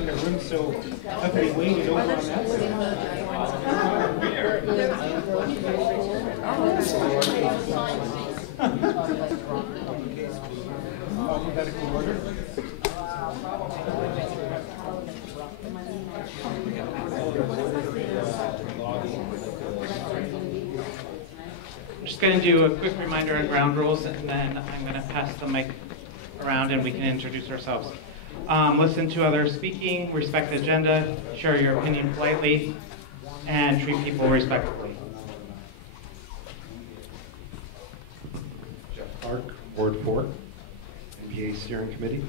find a room, so have we waited over on that side? Alphabetical order. I'm just going to do a quick reminder on ground rules, and then I'm going to pass the mic around and we can introduce ourselves. Listen to others speaking, respect the agenda, share your opinion politely, and treat people respectfully. Jeff Clark, Ward 4, NPA Steering Committee.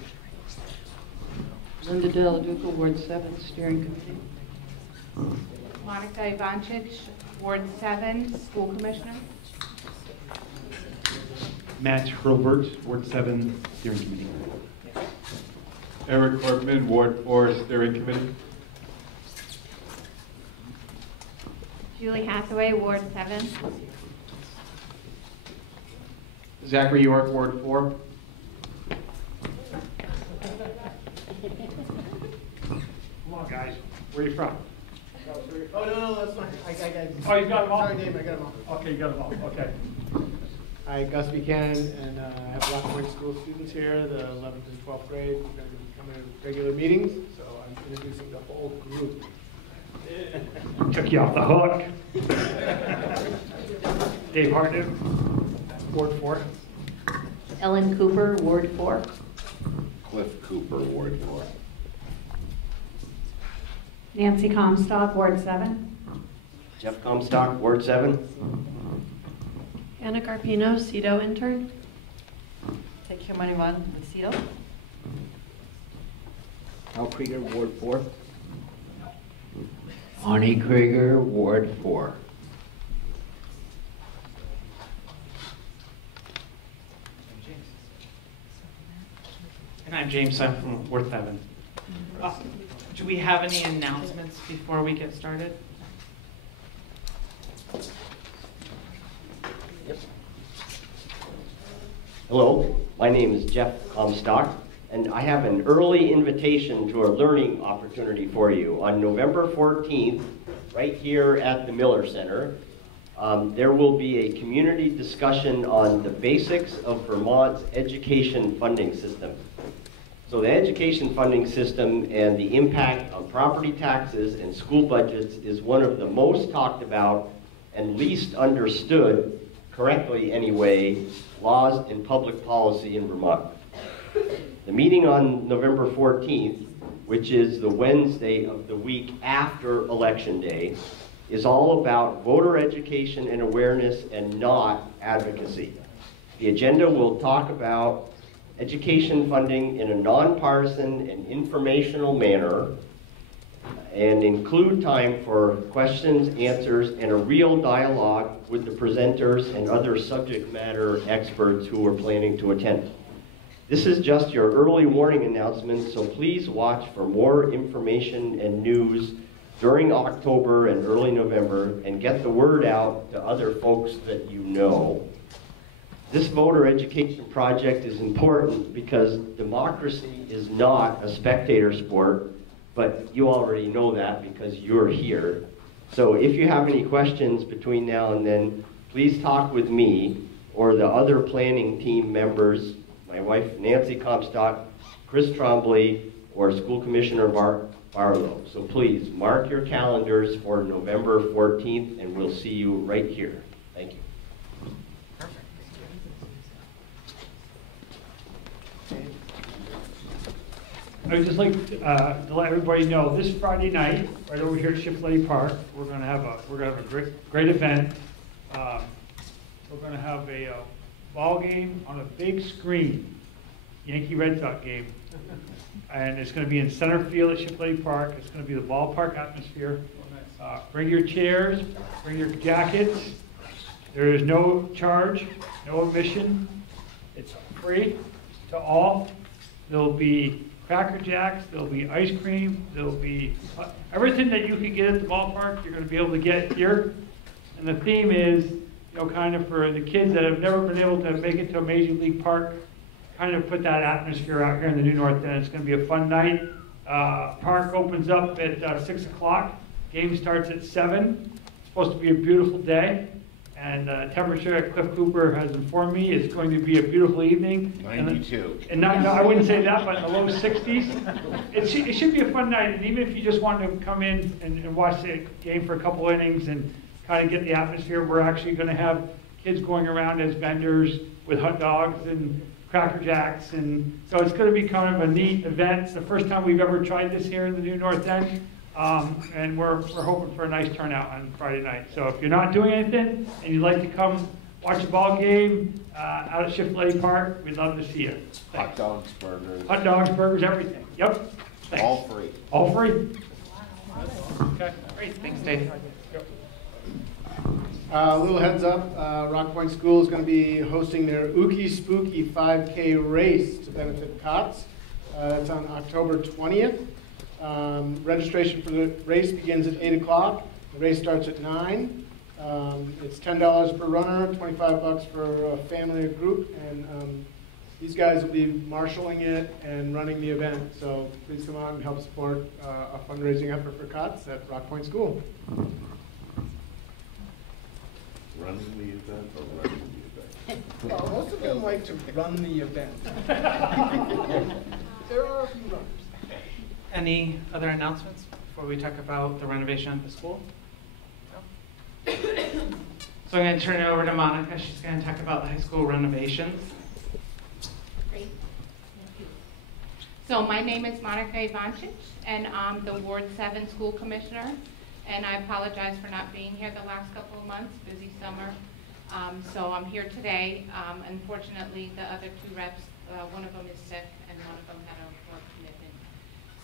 Linda Della Duca, Ward 7, Steering Committee. Monica Ivanchik, Ward 7, School Commissioner. Matt Hurlbert, Ward 7, Steering Committee. Eric Kortman, Ward 4, Steering Committee. Julie Hathaway, Ward 7. Zachary York, Ward 4. Come on, guys. Where are you from? Oh, no, that's fine. I Oh, you got them all? Sorry, Dave, I got them all. Okay, you got them all. Okay. Hi, Gus Buchanan, and I have Rock Point School students here, the 11th and 12th grade. We're going to be coming to regular meetings, so I'm introducing the whole group. Took you off the hook. Dave Hartnett, Ward 4. Ellen Cooper, Ward 4. Cliff Cooper, Ward 4. Nancy Comstock, Ward 7. Jeff Comstock, Ward 7. Anna Carpino, CEDO intern. Take your money one with CEDO. Al Krieger, Ward 4. Arnie Krieger, Ward 4. And I'm James, I'm from Ward 7. Do we have any announcements before we get started? Yep. Hello, my name is Jeff Comstock, and I have an early invitation to a learning opportunity for you. On November 14th, right here at the Miller Center, there will be a community discussion on the basics of Vermont's education funding system. So the education funding system and the impact on property taxes and school budgets is one of the most talked about and least understood, correctly anyway, laws and public policy in Vermont. The meeting on November 14th, which is the Wednesday of the week after Election Day, is all about voter education and awareness and not advocacy. The agenda will talk about education funding in a nonpartisan and informational manner and include time for questions, answers, and a real dialogue with the presenters and other subject matter experts who are planning to attend. This is just your early warning announcement, so please watch for more information and news during October and early November and get the word out to other folks that you know. This voter education project is important because democracy is not a spectator sport, but you already know that because you're here. So if you have any questions between now and then, please talk with me or the other planning team members, my wife Nancy Comstock, Chris Trombley, or School Commissioner Barlow. So please mark your calendars for November 14th and we'll see you right here. Thank you. I would just like to let everybody know this Friday night, right over here at Shifley Park, we're going to have a great event. We're going to have a ball game on a big screen, Yankee Red Sox game, and it's going to be in center field at Shifley Park. It's going to be the ballpark atmosphere. Bring your chairs, bring your jackets. There is no charge, no admission. It's free to all. There'll be Cracker Jacks, there'll be ice cream, there'll be everything that you can get at the ballpark, you're going to be able to get here. And the theme is, you know, kind of for the kids that have never been able to make it to Amazing League Park, kind of put that atmosphere out here in the New North End. It's going to be a fun night. Park opens up at 6 o'clock. Game starts at 7. It's supposed to be a beautiful day. And temperature at Cliff Cooper has informed me it's going to be a beautiful evening. 92. And not, no, I wouldn't say that, but in the low 60s. It should be a fun night, and even if you just want to come in and watch the game for a couple innings and kind of get the atmosphere, we're actually going to have kids going around as vendors with hot dogs and Cracker Jacks, and so it's going to be kind of a neat event. It's the first time we've ever tried this here in the new North End. And we're hoping for a nice turnout on Friday night. So if you're not doing anything and you'd like to come watch a ball game out at Shifley Park, we'd love to see you. Hot dogs, burgers. Hot dogs, burgers, everything. Yep. Thanks. All free. All free. Okay, great, thanks, Dave. A little heads up, Rock Point School is going to be hosting their Ookie Spooky 5K race to benefit COTS. It's on October 20th. Registration for the race begins at 8 o'clock. The race starts at 9. It's $10 per runner, $25 for a family or group, and these guys will be marshaling it and running the event. So please come out and help support a fundraising effort for COTS at Rock Point School. Running the event or running the event? Well, most of them like to run the event. There are a few runners. Any other announcements before we talk about the renovation of the school? No? So I'm going to turn it over to Monica. She's going to talk about the high school renovations. Great. Thank you. So my name is Monica Ivancic, and I'm the Ward 7 School Commissioner. And I apologize for not being here the last couple of months, busy summer. So I'm here today. Unfortunately, the other two reps, one of them is sick and one of them had a work commitment.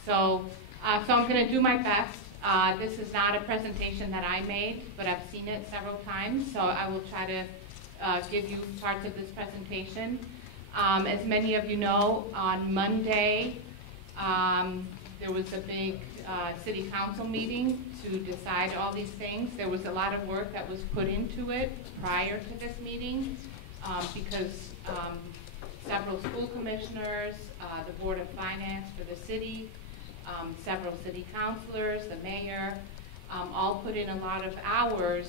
So I'm going to do my best. This is not a presentation that I made, but I've seen it several times, so I will try to give you parts of this presentation. As many of you know, on Monday, there was a big city council meeting to decide all these things. There was a lot of work that was put into it prior to this meeting because several school commissioners, the Board of Finance for the city, several city councilors, the mayor, all put in a lot of hours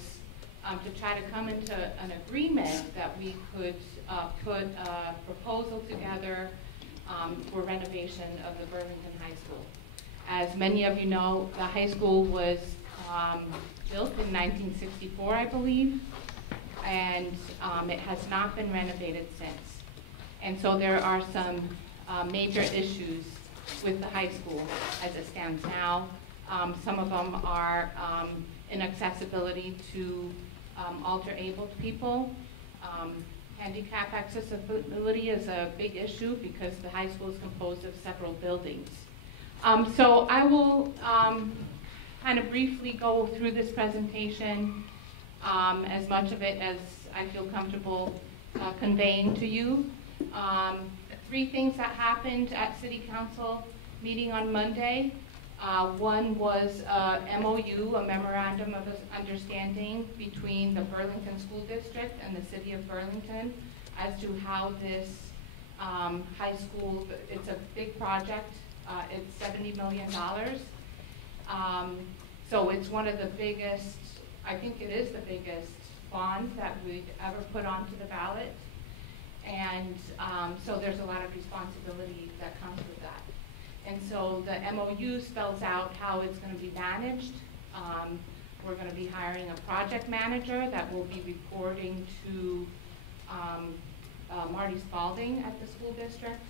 to try to come into an agreement that we could put a proposal together for renovation of the Burlington High School. As many of you know, the high school was built in 1964, I believe, and it has not been renovated since. And so there are some major issues with the high school as it stands now. Some of them are inaccessibility to alter-abled people. Handicap accessibility is a big issue because the high school is composed of several buildings. So I will kind of briefly go through this presentation, as much of it as I feel comfortable conveying to you. Three things that happened at City Council meeting on Monday. One was a MOU, a Memorandum of Understanding between the Burlington School District and the City of Burlington as to how this high school, it's a big project, it's $70 million. So it's one of the biggest, I think it is the biggest bond that we've ever put onto the ballot. And so there's a lot of responsibility that comes with that. And so the MOU spells out how it's going to be managed. We're going to be hiring a project manager that will be reporting to Marty Spalding at the school district.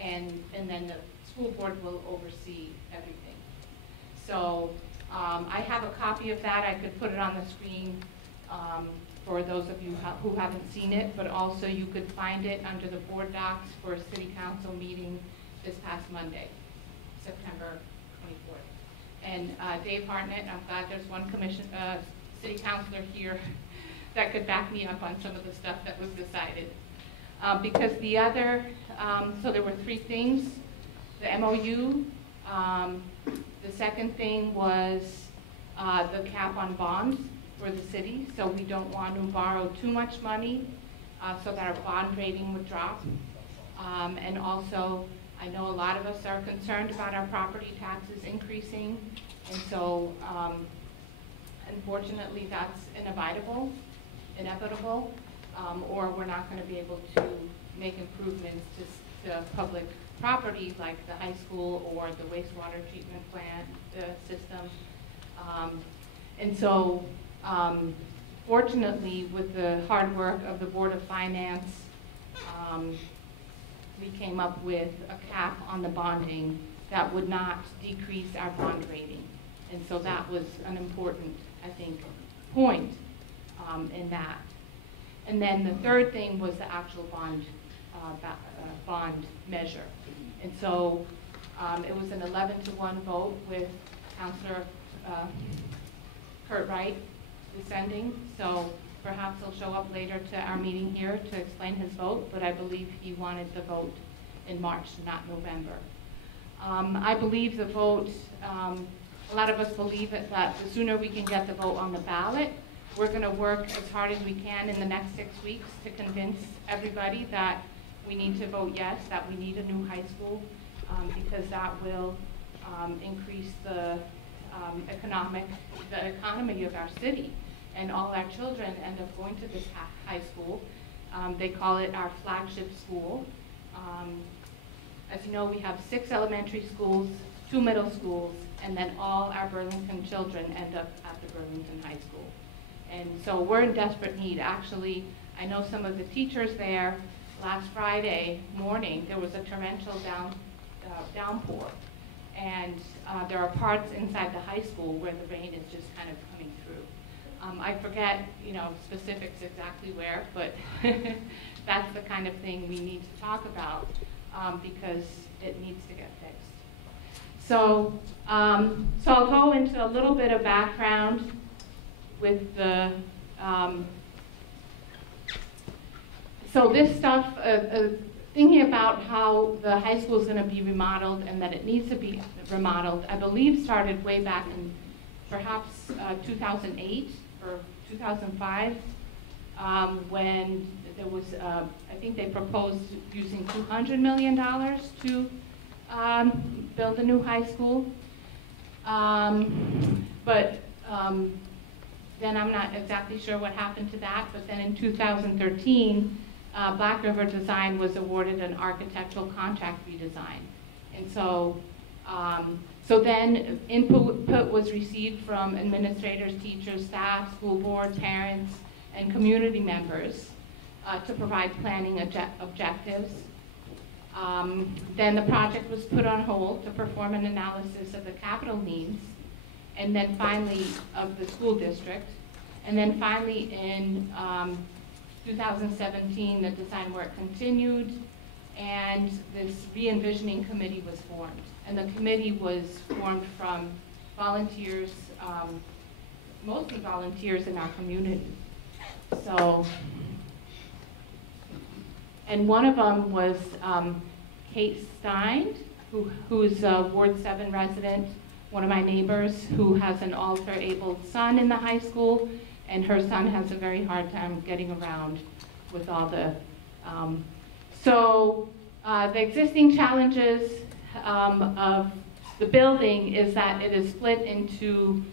And then the school board will oversee everything. So I have a copy of that. I could put it on the screen for those of you who haven't seen it, but also you could find it under the board docs for a city council meeting this past Monday, September 24th. And Dave Hartnett, I'm glad there's one city councilor here that could back me up on some of the stuff that was decided. Because the other, so there were three things, the MOU, the second thing was the cap on bonds for the city, so we don't want to borrow too much money so that our bond rating would drop. And also I know a lot of us are concerned about our property taxes increasing, and so unfortunately that's inevitable, or we're not going to be able to make improvements to public property like the high school or the wastewater treatment plant system. And so fortunately, with the hard work of the Board of Finance, we came up with a cap on the bonding that would not decrease our bond rating. And so that was an important, I think, point in that. And then the third thing was the actual bond measure. And so it was an 11-to-1 vote with Councilor Kurt Wright descending. So perhaps he'll show up later to our meeting here to explain his vote, but I believe he wanted the vote in March, not November. I believe the vote, a lot of us believe that the sooner we can get the vote on the ballot, we're going to work as hard as we can in the next 6 weeks to convince everybody that we need to vote yes, that we need a new high school, because that will increase the economy of our city. And all our children end up going to this high school. They call it our flagship school. As you know, we have 6 elementary schools, 2 middle schools, and then all our Burlington children end up at the Burlington High School. And so we're in desperate need. Actually, I know some of the teachers there. Last Friday morning, there was a torrential downpour. And there are parts inside the high school where the rain is just kind of coming through. I forget, specifics exactly where, but that's the kind of thing we need to talk about because it needs to get fixed. So, so I'll go into a little bit of background with the, so this stuff, thinking about how the high school is going to be remodeled and that it needs to be remodeled, I believe started way back in perhaps 2008 or 2005, when there was, I think they proposed using $200 million to build a new high school. But then I'm not exactly sure what happened to that, but then in 2013, Black River Design was awarded an architectural contract redesign. And so, so then input was received from administrators, teachers, staff, school board, parents, and community members to provide planning objectives. Then the project was put on hold to perform an analysis of the capital needs, and then finally of the school district. And then finally in 2017, the design work continued, and this re-envisioning committee was formed. And the committee was formed from volunteers, mostly volunteers in our community. So, and one of them was Kate Stein, who's a Ward 7 resident, one of my neighbors, who has an alter-abled son in the high school, and her son has a very hard time getting around with all the, the existing challenges of the building is that it is split into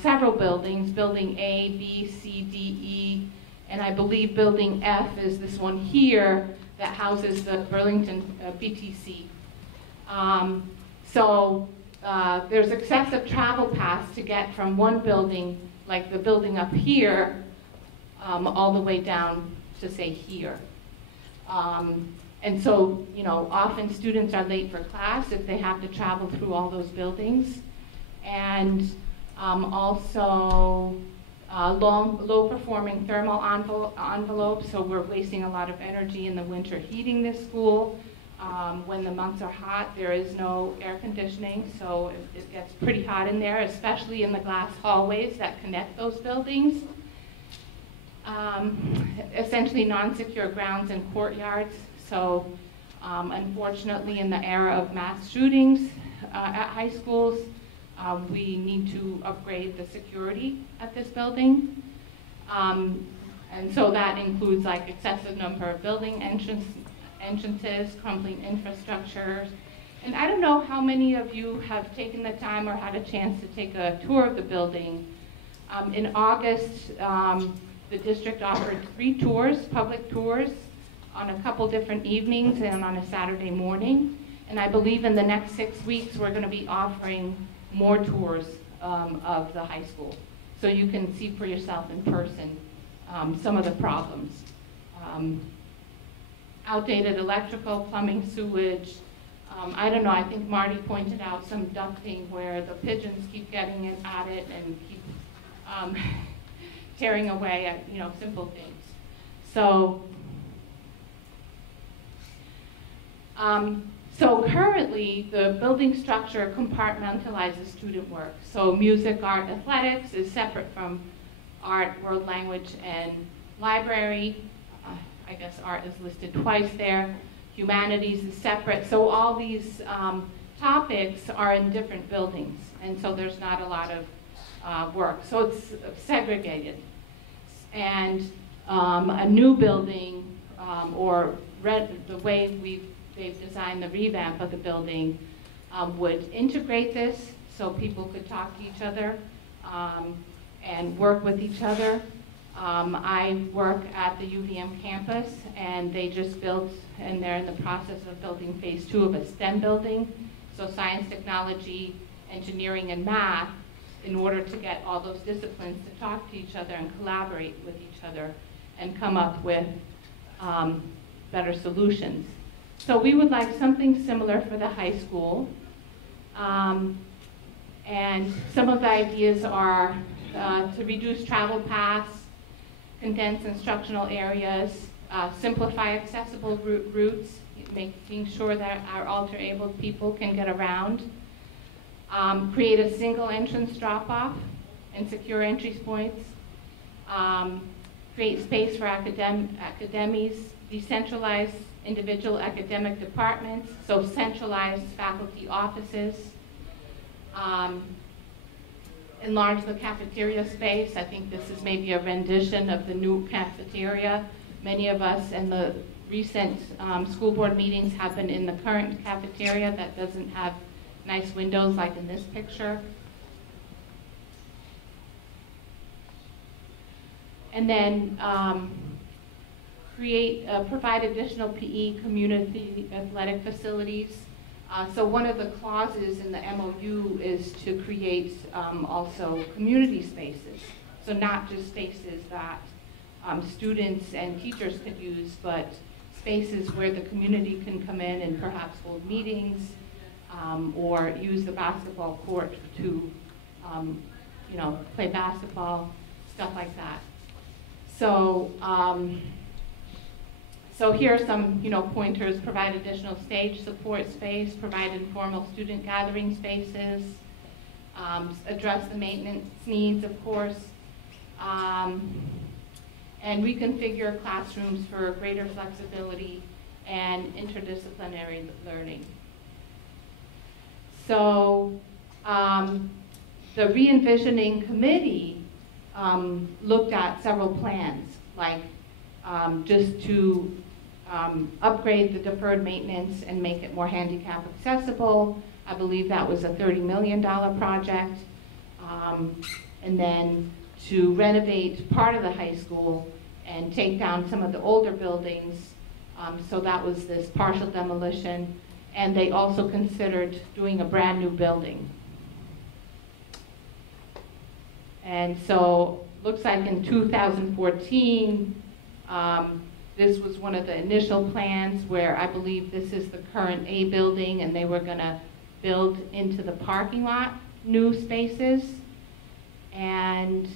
several buildings, building A, B, C, D, E, and I believe building F is this one here that houses the Burlington BTC. There's excessive travel paths to get from one building, like the building up here, all the way down to say here. And so, often students are late for class if they have to travel through all those buildings. And also low-performing thermal envelopes, so we're wasting a lot of energy in the winter heating this school. When the months are hot, there is no air conditioning, so it gets pretty hot in there, especially in the glass hallways that connect those buildings. Essentially non-secure grounds and courtyards. So unfortunately, in the era of mass shootings at high schools, we need to upgrade the security at this building. And so that includes like excessive number of building entrances, crumbling infrastructure. And I don't know how many of you have taken the time or had a chance to take a tour of the building. In August, the district offered 3 tours, public tours, on a couple different evenings and on a Saturday morning. And I believe in the next 6 weeks, we're going to be offering more tours of the high school. So you can see for yourself in person some of the problems. Outdated electrical, plumbing, sewage. I don't know, I think Marty pointed out some ducting where the pigeons keep getting at it and keep tearing away at, simple things. So, so currently, the building structure compartmentalizes student work. So music, art, athletics is separate from art, world language, and library. I guess art is listed twice there. Humanities is separate. So all these topics are in different buildings, and so there's not a lot of work. So it's segregated. And a new building, or the way they've designed the revamp of the building, would integrate this so people could talk to each other and work with each other. I work at the UVM campus, and they just built, and they're in the process of building phase 2 of a STEM building, so science, technology, engineering, and math, in order to get all those disciplines to talk to each other and collaborate with each other and come up with better solutions. So we would like something similar for the high school. And some of the ideas are to reduce travel paths, condense instructional areas, simplify accessible routes, making sure that our alter-abled people can get around, create a single entrance drop-off and secure entry points, create space for academies, decentralize individual academic departments, so centralized faculty offices, enlarge the cafeteria space. I think this is maybe a rendition of the new cafeteria. Many of us in the recent school board meetings have been in the current cafeteria that doesn't have nice windows like in this picture. And then provide additional PE community athletic facilities. So one of the clauses in the MOU is to create also community spaces. So not just spaces that students and teachers could use, but spaces where the community can come in and perhaps hold meetings or use the basketball court to play basketball, stuff like that. So so here are some, pointers: provide additional stage support space, provide informal student gathering spaces, address the maintenance needs, of course, and reconfigure classrooms for greater flexibility and interdisciplinary learning. So the re-envisioning committee looked at several plans, like just to upgrade the deferred maintenance and make it more handicap accessible. I believe that was a $30 million project. And then to renovate part of the high school and take down some of the older buildings. So that was this partial demolition. And they also considered doing a brand new building. And so looks like in 2014, this was one of the initial plans where I believe this is the current A building, and they were going to build into the parking lot new spaces. And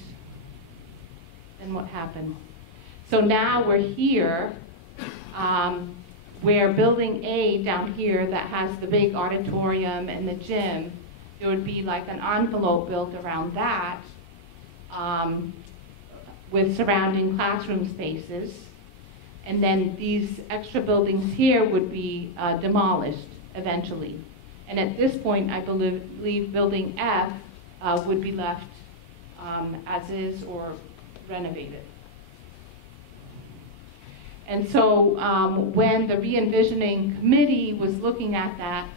then what happened? So now we're here, where building A down here that has the big auditorium and the gym, there would be like an envelope built around that with surrounding classroom spaces. And then these extra buildings here would be demolished eventually. And at this point, I believe building F would be left as is or renovated. And so when the re-envisioning committee was looking at that,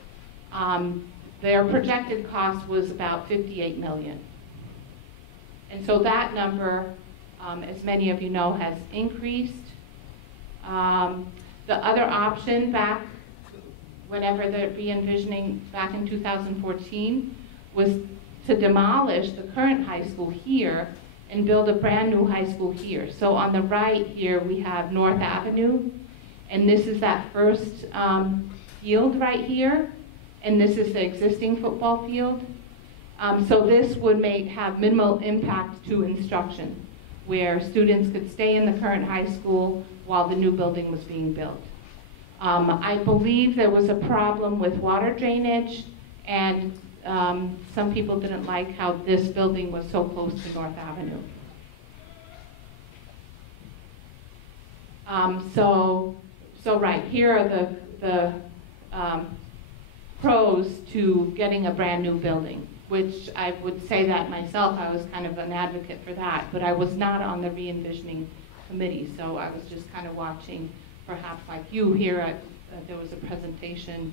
their projected cost was about $58 million. And so that number, as many of you know, has increased. The other option back, whenever the re-envisioning back in 2014, was to demolish the current high school here and build a brand new high school here. So on the right here, we have North Avenue, and this is that first field right here, and this is the existing football field. So this would have minimal impact to instruction, where students could stay in the current high school while the new building was being built. I believe there was a problem with water drainage, and some people didn't like how this building was so close to North Avenue. So right, here are the pros to getting a brand new building, which I would say that myself, I was kind of an advocate for that, but I was not on the re-envisioning committee, so I was just kind of watching, perhaps like you here, there was a presentation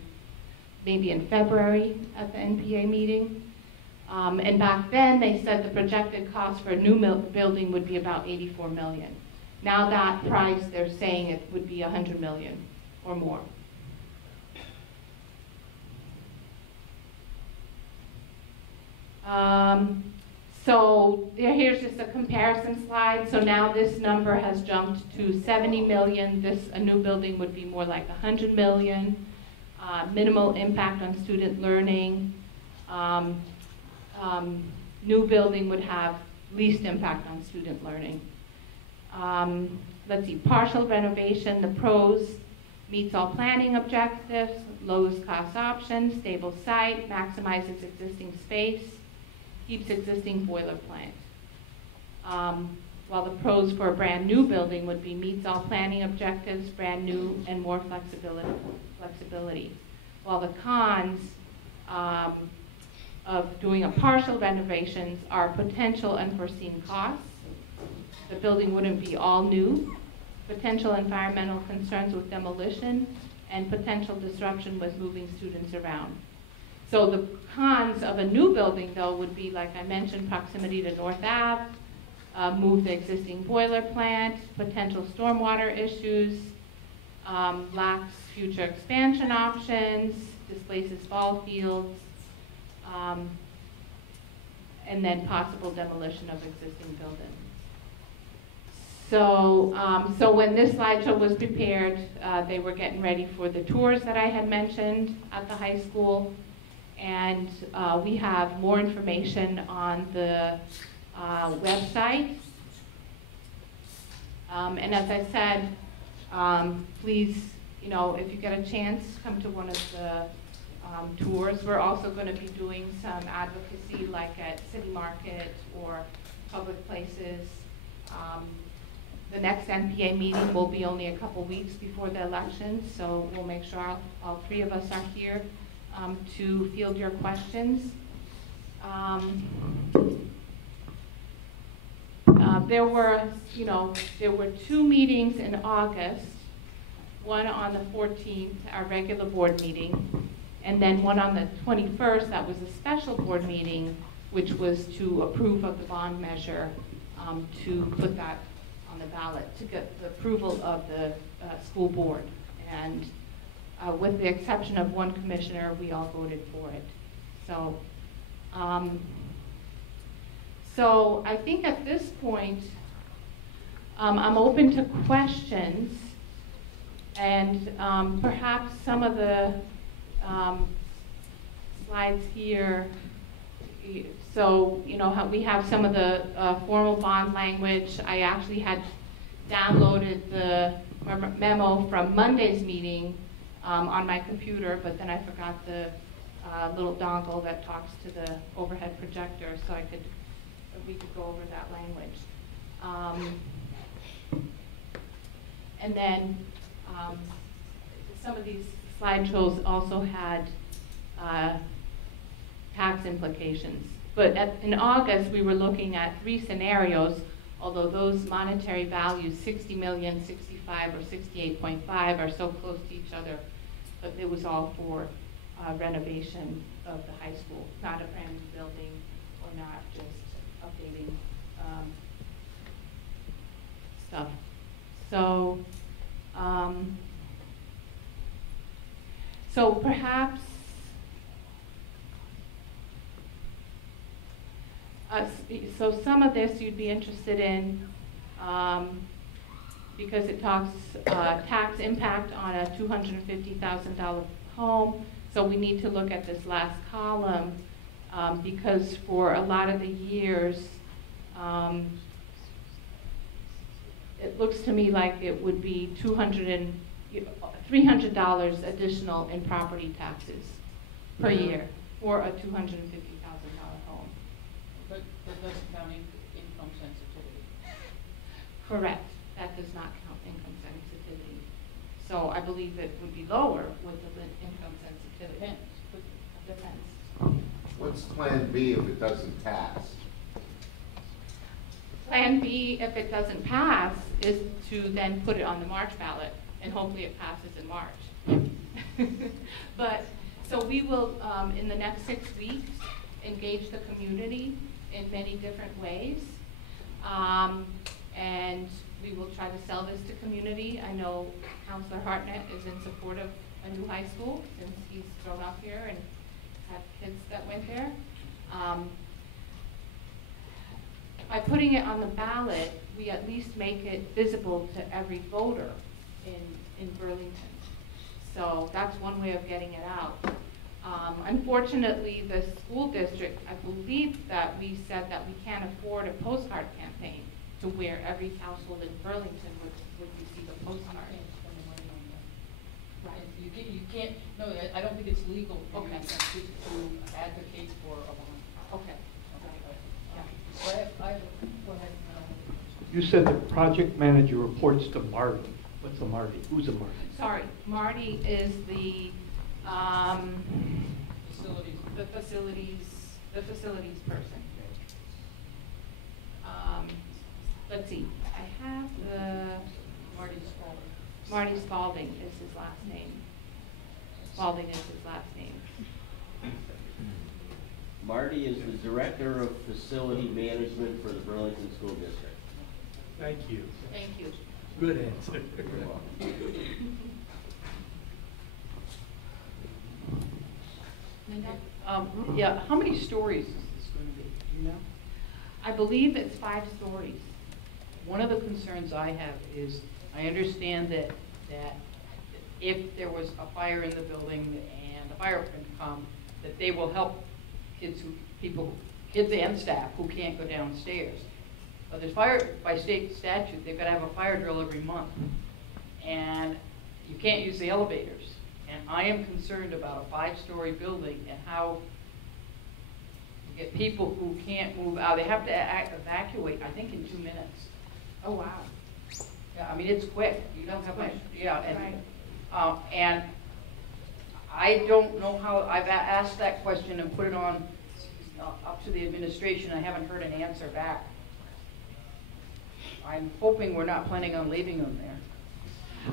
maybe in February at the NPA meeting. And back then, they said the projected cost for a new building would be about $84 million. Now that price, they're saying it would be $100 million or more. So here's just a comparison slide. So now this number has jumped to 70 million. A new building would be more like 100 million. Minimal impact on student learning. New building would have least impact on student learning. Let's see, partial renovation, the pros: meets all planning objectives, lowest cost option, stable site, maximizes existing space, keeps existing boiler plant. While the pros for a brand new building would be meets all planning objectives, brand new, and more flexibility. While the cons of doing a partial renovations are potential unforeseen costs. The building wouldn't be all new, potential environmental concerns with demolition, and potential disruption with moving students around. So the cons of a new building, though, would be, like I mentioned, proximity to North Ave, move the existing boiler plant, potential stormwater issues, lacks future expansion options, displaces ball fields, and then possible demolition of existing buildings. So when this slideshow was prepared, they were getting ready for the tours that I had mentioned at the high school. And we have more information on the website. And as I said, please, if you get a chance, come to one of the tours. We're also going to be doing some advocacy, like at City Market or public places. The next NPA meeting will be only a couple weeks before the election, so we'll make sure all three of us are here to field your questions. There were 2 meetings in August, one on the 14th, our regular board meeting, and then one on the 21st, that was a special board meeting, which was to approve of the bond measure, to put that on the ballot, to get the approval of the school board. And with the exception of one commissioner, we all voted for it. So I think at this point, I'm open to questions, and perhaps some of the slides here. So, how we have some of the formal bond language. I actually had downloaded the memo from Monday's meeting on my computer, but then I forgot the little dongle that talks to the overhead projector, so we could go over that language. And then some of these slideshows also had tax implications. But in August, we were looking at 3 scenarios, although those monetary values, 60 million, 65, or 68.5, are so close to each other, but it was all for renovation of the high school, not a brand new building or not just updating stuff. So, so perhaps so some of this you'd be interested in because it talks tax impact on a $250,000 home. So we need to look at this last column because for a lot of the years, it looks to me like it would be $300 additional in property taxes per year for a $250,000 home. But that doesn't count income sensitivity. Correct. That does not count income sensitivity. So I believe it would be lower with the income sensitivity. Depends. What's Plan B if it doesn't pass? Plan B, if it doesn't pass, is to then put it on the March ballot, and hopefully it passes in March. But, so we will, in the next 6 weeks, engage the community in many different ways. And we will try to sell this to community. I know Councilor Hartnett is in support of a new high school since he's grown up here and had kids that went there. By putting it on the ballot, we at least make it visible to every voter in Burlington. So that's one way of getting it out. Unfortunately, the school district, I believe that we said that we can't afford a postcard campaign to where every household in Burlington would receive a postcard. Right. You can't, no, I don't think it's legal for Okay. you to advocate for a bond. Okay. So go ahead. You said the project manager reports to Marty. What's a Marty? Who's a Marty? Sorry, Marty is the facilities person. Let's see, I have the Marty Spalding is his last name. Spalding is his last name. Marty is the Director of Facility Management for the Burlington School District. Thank you. Thank you. Good answer. Linda? Yeah, how many stories is this going to be? Do you know? I believe it's 5 stories. One of the concerns I have is, I understand that if there was a fire in the building and the fire can come, that they will help kids and staff who can't go downstairs. But there's by state statute, they've got to have a fire drill every month. And you can't use the elevators. And I am concerned about a 5-story building and how you get people who can't move out. They have to evacuate, I think, in 2 minutes. Oh, wow. Yeah, I mean, it's quick. You don't have much, yeah. And, Right. And I don't know how, I've asked that question and put it on up to the administration. I haven't heard an answer back. I'm hoping we're not planning on leaving them there.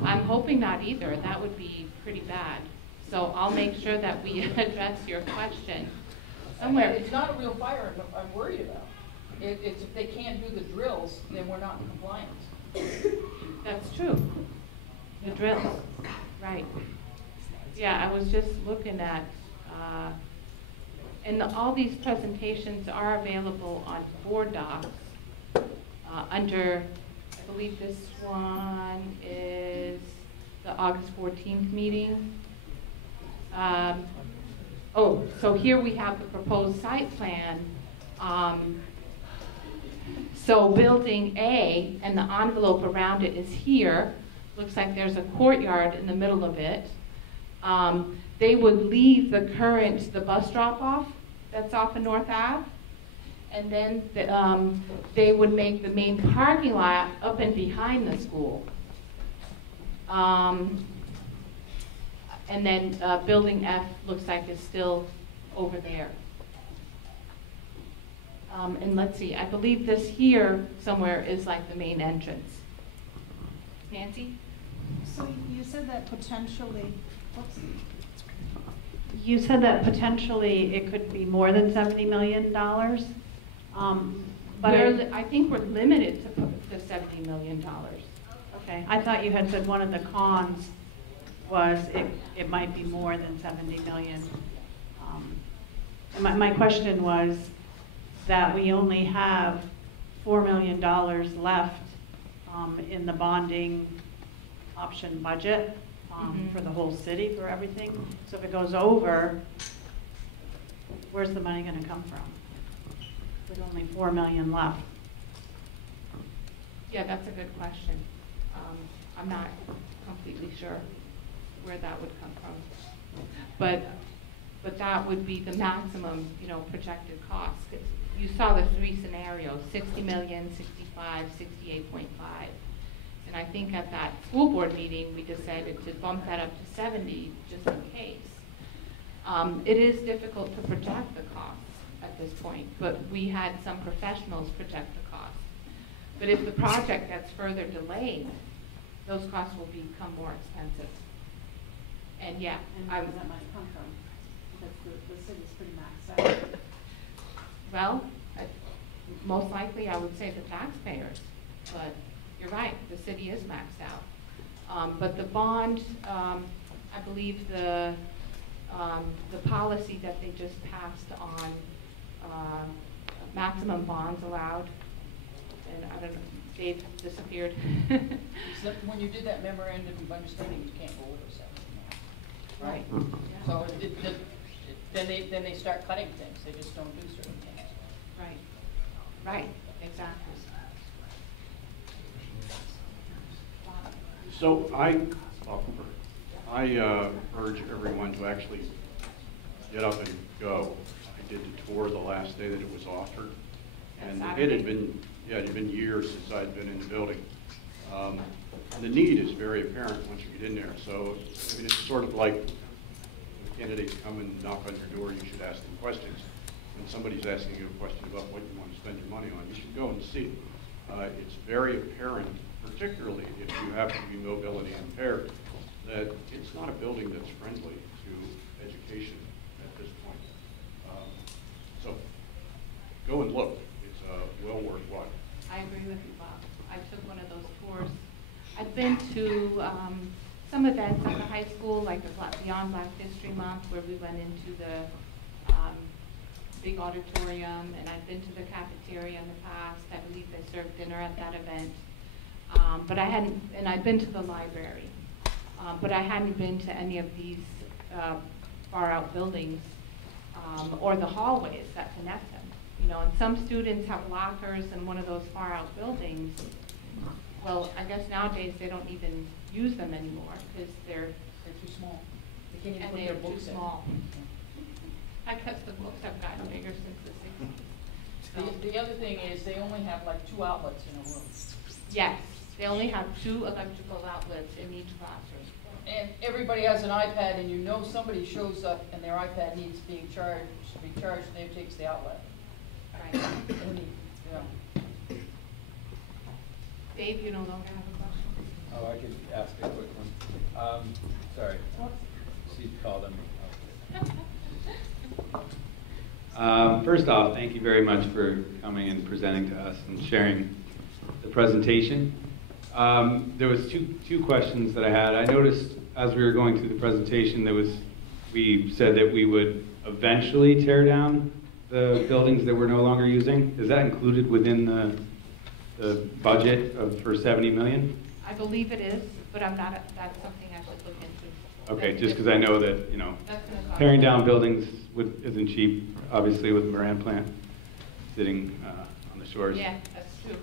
I'm hoping not either. That would be pretty bad. So I'll make sure that we address your question somewhere. It's not a real fire I'm worried about. It's if they can't do the drills, then we're not in compliance. That's true. The drills, right. Yeah, I was just looking at, and all these presentations are available on board docs under, I believe this one is the August 14th meeting. Oh, so here we have the proposed site plan. So building A and the envelope around it is here. Looks like there's a courtyard in the middle of it. They would leave the bus drop-off that's off of North Ave, and then they would make the main parking lot up and behind the school. And then building F looks like it's still over there. And let's see, I believe this here somewhere is like the main entrance. Nancy? So you said that potentially, whoops. You said that potentially it could be more than $70 million. But I think we're limited to $70 million. okay, I thought you had said one of the cons was it might be more than 70 million. And my question was that we only have $4 million left in the bonding option budget for the whole city for everything. So if it goes over, where's the money going to come from? With only $4 million left. Yeah, that's a good question. I'm not completely sure where that would come from. But that would be the maximum, projected cost. You saw the three scenarios, 60 million, 65, 68.5. And I think at that school board meeting, we decided to bump that up to 70 just in case. It is difficult to project the costs at this point, but we had some professionals project the costs. But if the project gets further delayed, those costs will become more expensive. And yeah, And where does that money come from? Because the city's pretty maxed out. well, most likely I would say the taxpayers, but you're right, the city is maxed out. But the bond, I believe the policy that they just passed on maximum bonds allowed, and I don't know, Dave disappeared. So when you did that memorandum of understanding, you can't go over 70 Right. So then they start cutting things. They just don't do certain things. Right. Right. Exactly. So I urge everyone to actually get up and go. I did the tour the last day that it was offered, and it had been years since I'd been in the building. The need is very apparent once you get in there. So I mean, it's sort of like when candidates come and knock on your door, you should ask them questions. When somebody's asking you a question about what you want to spend your money on, you should go and see. It's very apparent, particularly if you happen to be mobility impaired, that it's not a building that's friendly to education at this point. So go and look. It's well worthwhile. I agree with you, Bob. I took one of those tours. I've been to some events at the high school, like the Beyond Black History Month, where we went into the big auditorium, and I've been to the cafeteria in the past. I believe they served dinner at that event. But I hadn't, and I've been to the library, but I hadn't been to any of these far out buildings or the hallways that connect them. And some students have lockers in one of those far out buildings. Well, I guess nowadays they don't even use them anymore because they're too small. They can't even and put they're their too books in. small. I guess the books have gotten bigger since the 60s. The other thing is they only have like 2 outlets in a room. Yes, they only have 2 electrical outlets in each classroom. And everybody has an iPad, and somebody shows up and their iPad needs to be charged, and they takes the outlet. Right. Yeah. Dave, you no longer have a question? Oh, I could ask a quick one. Sorry. She called him. First off, thank you very much for coming and presenting to us and sharing the presentation. There was two questions that I had. I noticed as we were going through the presentation, we said that we would eventually tear down the buildings that we're no longer using. Is that included within the budget for 70 million? I believe it is, but that's something I should look into. Okay, just because I know that, tearing down buildings isn't cheap, obviously with the Moran plant sitting on the shores. Yeah, that's true.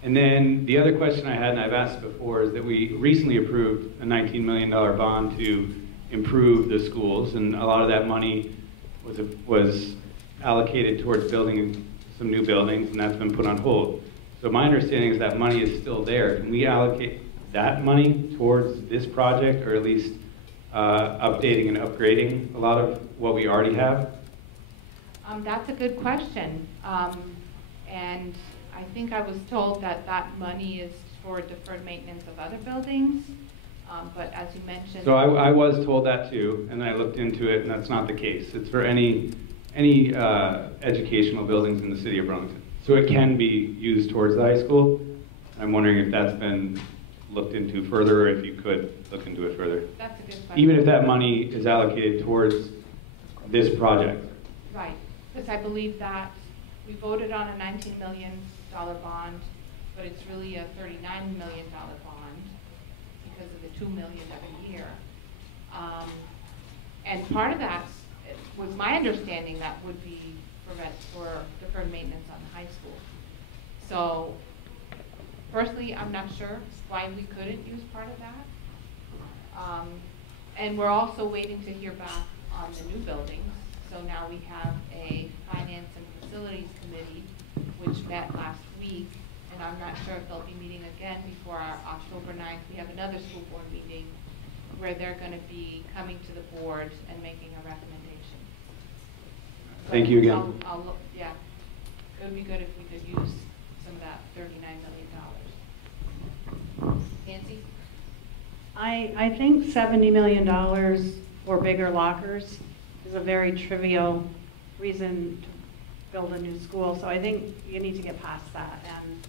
And then the other question I had, and I've asked before, is that we recently approved a $19 million bond to improve the schools, and a lot of that money was allocated towards building some new buildings, and that's been put on hold. So my understanding is that money is still there. Can we allocate that money towards this project, or at least updating and upgrading a lot of what we already have? That's a good question. And I think I was told that that money is for deferred maintenance of other buildings. But as you mentioned. So I was told that too, and I looked into it, and that's not the case. It's for any educational buildings in the city of Burlington. So it can be used towards the high school. I'm wondering if that's been looked into further, or if you could look into it further. That's a good question. Even if that money is allocated towards this project. Right, because I believe that we voted on a $19 million bond, but it's really a $39 million bond because of the $2 million every year. And part of that was my understanding that would be for deferred maintenance on the high school. So personally, I'm not sure why we couldn't use part of that. And we're also waiting to hear back on the new buildings. So now we have a Finance and Facilities Committee, which met last week, and I'm not sure if they'll be meeting again before our October 9th. We have another school board meeting where they're going to be coming to the board and making a recommendation. Thank you again. I'll look, yeah, it would be good if we could use some of that $39 million. Nancy? I think $70 million for bigger lockers is a very trivial reason to build a new school. So I think you need to get past that. And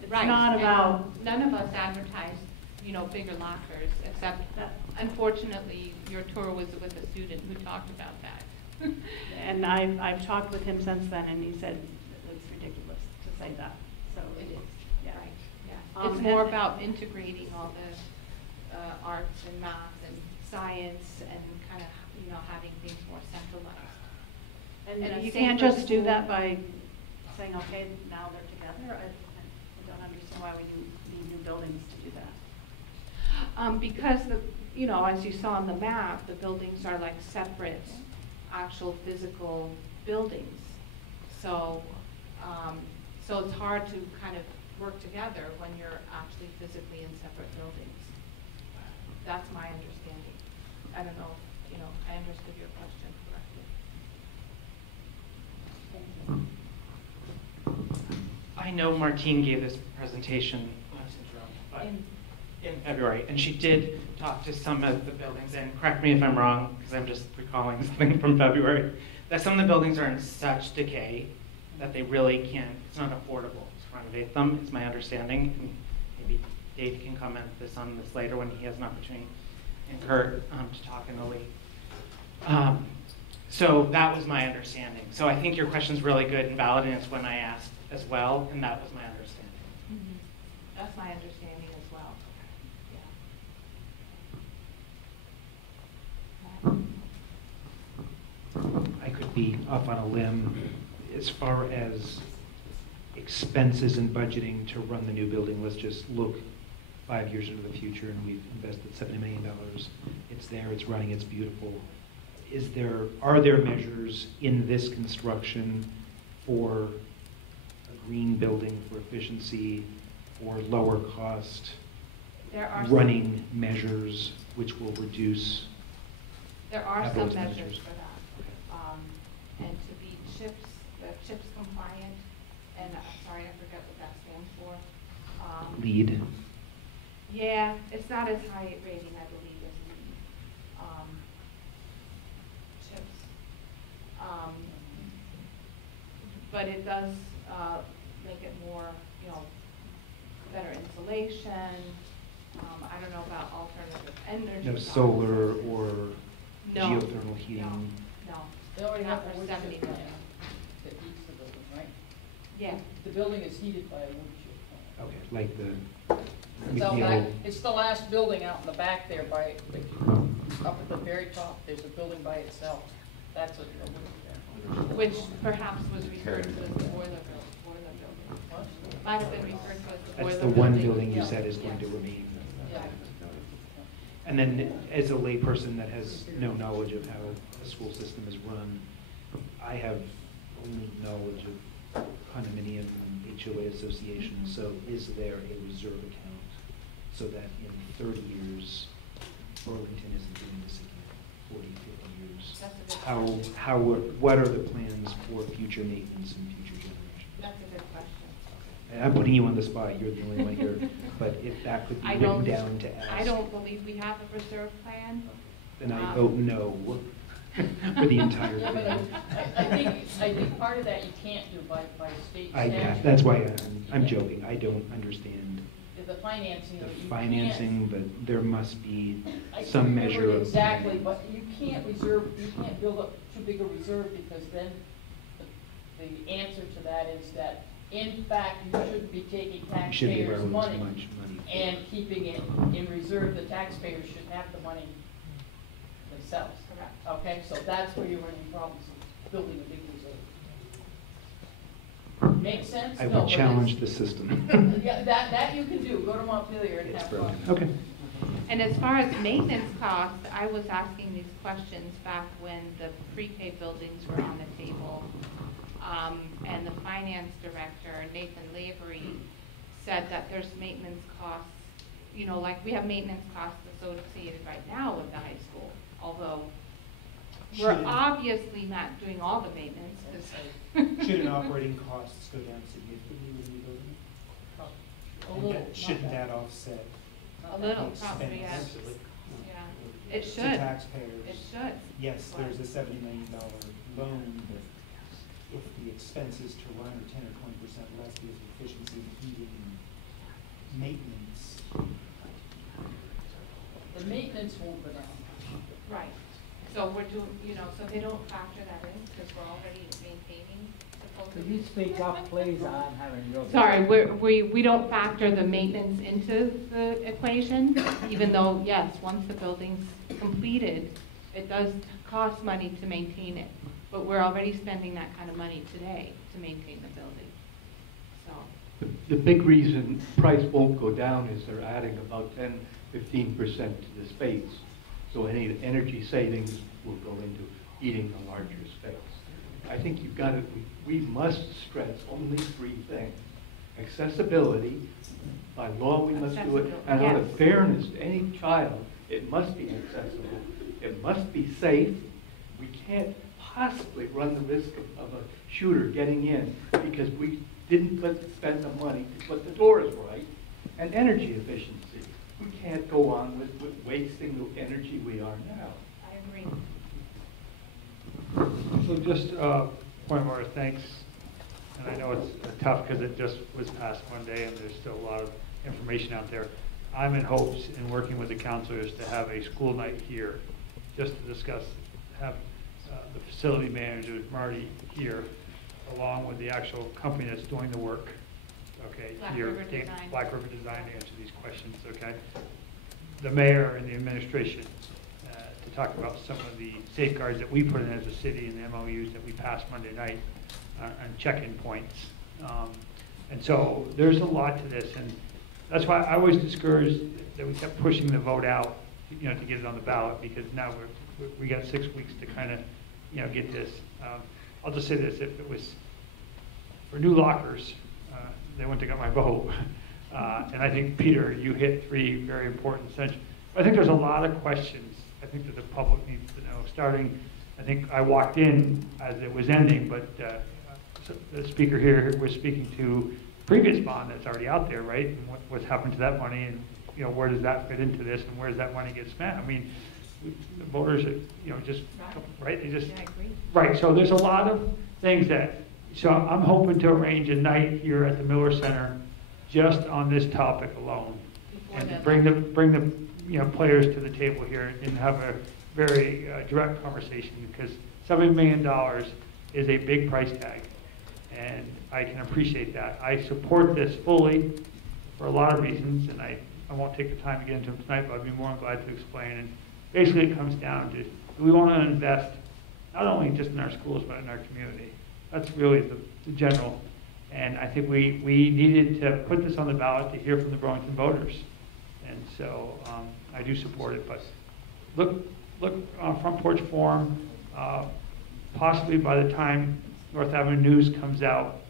it's Right. not And about. none of us advertised, bigger lockers, except unfortunately your tour was with a student who talked about that. And I've talked with him since then, and he said it's ridiculous to say that. So It is. Yeah. Right. Yeah. It's And- more about integrating all the arts and math and science and kind of having things more centralized. And a you can't safer just do school. that by saying, okay, now they're together. I don't understand why we need new buildings to do that. Because as you saw on the map, the buildings are like separate, actual physical buildings. So, so it's hard to kind of work together when you're actually physically in separate buildings. That's my understanding. I don't know, if, I understood your question correctly. I know Martine gave this presentation in February, and she did talk to some of the buildings, and correct me if I'm wrong, because I'm just recalling something from February, that some of the buildings are in such decay that they really can't, it's not affordable to renovate them, it's my understanding. And maybe Dave can comment on this later when he has an opportunity, and Kurt to talk in the lead. So that was my understanding. So I think your question's really good and valid, and it's one I asked as well, and that was my understanding. Mm-hmm. That's my understanding as well. I could be off on a limb as far as expenses and budgeting to run the new building. Let's just look 5 years into the future, and we've invested $70 million. It's there, it's running, it's beautiful. Are there measures in this construction for a green building, for efficiency, for lower cost, running measures which will reduce? There are have some those measures for that. And to be CHIPS compliant, and sorry, I forget what that stands for. LEED. Yeah, it's not as high rating, I believe, as LEED. CHIPS. But it does make it more, better insulation. I don't know about alternative energy. No solar or No. geothermal heating. No. They already Not have a for wood 70 chip million. plant that heats the building, right? Yeah. The building is heated by a wood chip plant. Okay, like the It's the last building out in the back there by, up at the very top, there's a building by itself. That's a building. Which perhaps was referred to as the boiler building. Might have been referred to as the boiler That's building. the one building you Yeah. said is going to Yeah. remain. Yeah. And then as a layperson that has no knowledge of how a school system is run, I have only knowledge of condominium and HOA associations. So is there a reserve account so that in 30 years, Burlington isn't doing this again? 40, 50 years? That's a good What are the plans for future maintenance and future generations? That's a good question. And I'm putting you on the spot, you're the only one here, but if that could be I written don't- down to ask. I don't believe we have a reserve plan. Then I vote no for the entire Yeah, but thing. I think part of that you can't do by state statute. That's why I'm joking, I don't understand The financing, the you can't- financing, but there must be I some can't measure remember of. exactly, but you can't build up too big a reserve, because then the answer to that is that, in fact, you should be taking You should be taxpayers' borrowing money too much money. and keeping it in reserve. The taxpayers should have the money themselves. Correct. Okay, so that's where you're running problems, building a big reserve. Make sense? I No, will but challenge the it's- system. Yeah, that you can do, go to Montpelier and It's have fun. brilliant. Okay. And as far as maintenance costs, I was asking these questions back when the pre-K buildings were on the table. And the finance director, Nathan Lavery, said that there's maintenance costs, you know, like we have maintenance costs associated right now with the high school, although we're Should- obviously not doing all the maintenance. 'Cause Shouldn't operating costs go down significantly when you build them? A And little, shouldn't not that offset A little, the probably, yes. expense Yeah, it to should. taxpayers? It should. Yes, there's a $70 million loan, but if the expenses to run are 10 or 20% less because of efficiency of heating and maintenance, The maintenance won't go down. Right. So we're doing, you know, so they don't factor that in because we're already maintaining Could supposedly. you speak up, please? I'm having real. Sorry, we don't factor the maintenance into the equation, even though, yes, once the building's completed, it does cost money to maintain it. But we're already spending that kind of money today to maintain the building. So, The big reason price won't go down is they're adding about 10-15% to the space. So any energy savings will go into heating a larger space. I think you've got to, we must stress only three things. Accessibility, by law we must do it, and out of Yes. fairness to any child, it must be accessible. It must be safe. We can't possibly run the risk of a shooter getting in because we didn't spend the money to put the doors right. And energy efficiency. We can't go on with wasting the energy we are now. I agree. So just point of order, thanks. And I know it's tough because it just was passed one day and there's still a lot of information out there. I'm in hopes in working with the counselors to have a school night here, just to discuss, have the facility manager, Marty, here, along with the actual company that's doing the work. Okay, Black here, River Design. Black River Design to answer these questions, okay? The mayor and the administration to talk about some of the safeguards that we put in as a city and the MOUs that we passed Monday night on check-in points. And so there's a lot to this, and that's why I was discouraged that we kept pushing the vote out, you know, to get it on the ballot, because now we got 6 weeks to kind of, you know, get this. I'll just say this: if it was for new lockers, they wouldn't have got my vote. And I think, Peter, you hit three very important essential. I think there's a lot of questions I think that the public needs to know. Starting, I think I walked in as it was ending, but the speaker here was speaking to previous bond that's already out there, right? And what's happened to that money, and you know, where does that fit into this, and where does that money get spent? I mean, the voters, you know, just right. They just right. So there's a lot of things that. So I'm hoping to arrange a night here at the Miller Center, just on this topic alone, and to bring the you know, players to the table here and have a very direct conversation, because $70 million is a big price tag, and I can appreciate that. I support this fully for a lot of reasons, and I won't take the time to get into them tonight, but I'd be more than glad to explain. And basically it comes down to, do we want to invest not only just in our schools, but in our community? That's really the general. And I think we needed to put this on the ballot to hear from the Burlington voters. And so I do support it. But look on Front Porch Forum. Possibly by the time North Avenue News comes out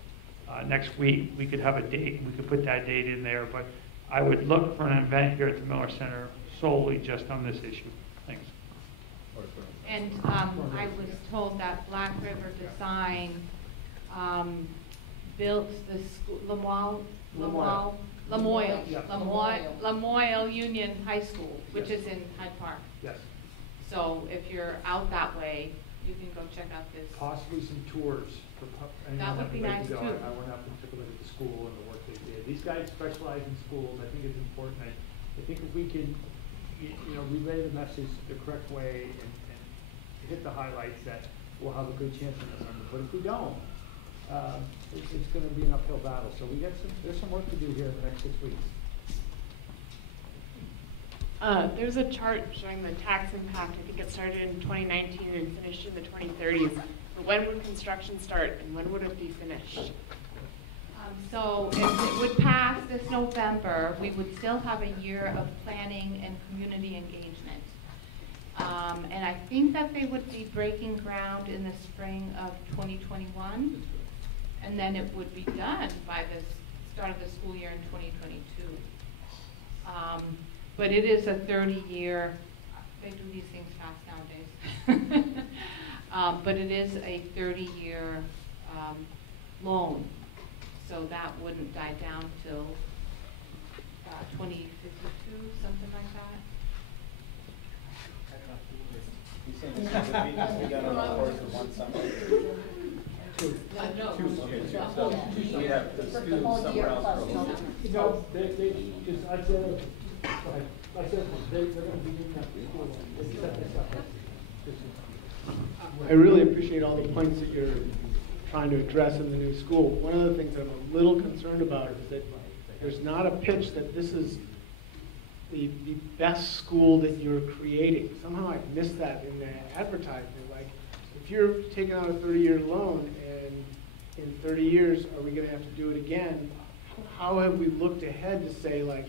next week, we could have a date. We could put that date in there. But I would look for an event here at the Miller Center solely just on this issue. Thanks. And I was told that Black River Design built the school, Lamoille Union High School, which is in Hyde Park. Yes. So if you're out that way, you can go check out this. Possibly some tours for That would be nice too. I went up and took a look at the school and the work they did. These guys specialize in schools. I think it's important. I think if we can, relay the message the correct way and hit the highlights, that we'll have a good chance in November. But if we don't, it's going to be an uphill battle. So there's some work to do here in the next 6 weeks. There's a chart showing the tax impact. I think it started in 2019 and finished in the 2030s. But when would construction start and when would it be finished? So if it would pass this November, we would still have a year of planning and community engagement. And I think that they would be breaking ground in the spring of 2021. And then it would be done by the start of the school year in 2022. But it is a 30-year, they do these things fast nowadays. But it is a 30-year loan. So that wouldn't die down till 2052, something like that. You saying this is be done over the course of one summer? Two. So we have the students somewhere else. They're going to be doing that. I really appreciate all the points that you're trying to address in the new school. One of the things I'm a little concerned about is that there's not a pitch that this is the best school that you're creating. Somehow I missed that in the advertisement. Like, if you're taking out a 30-year loan and in 30 years, are we going to have to do it again? How have we looked ahead to say, like,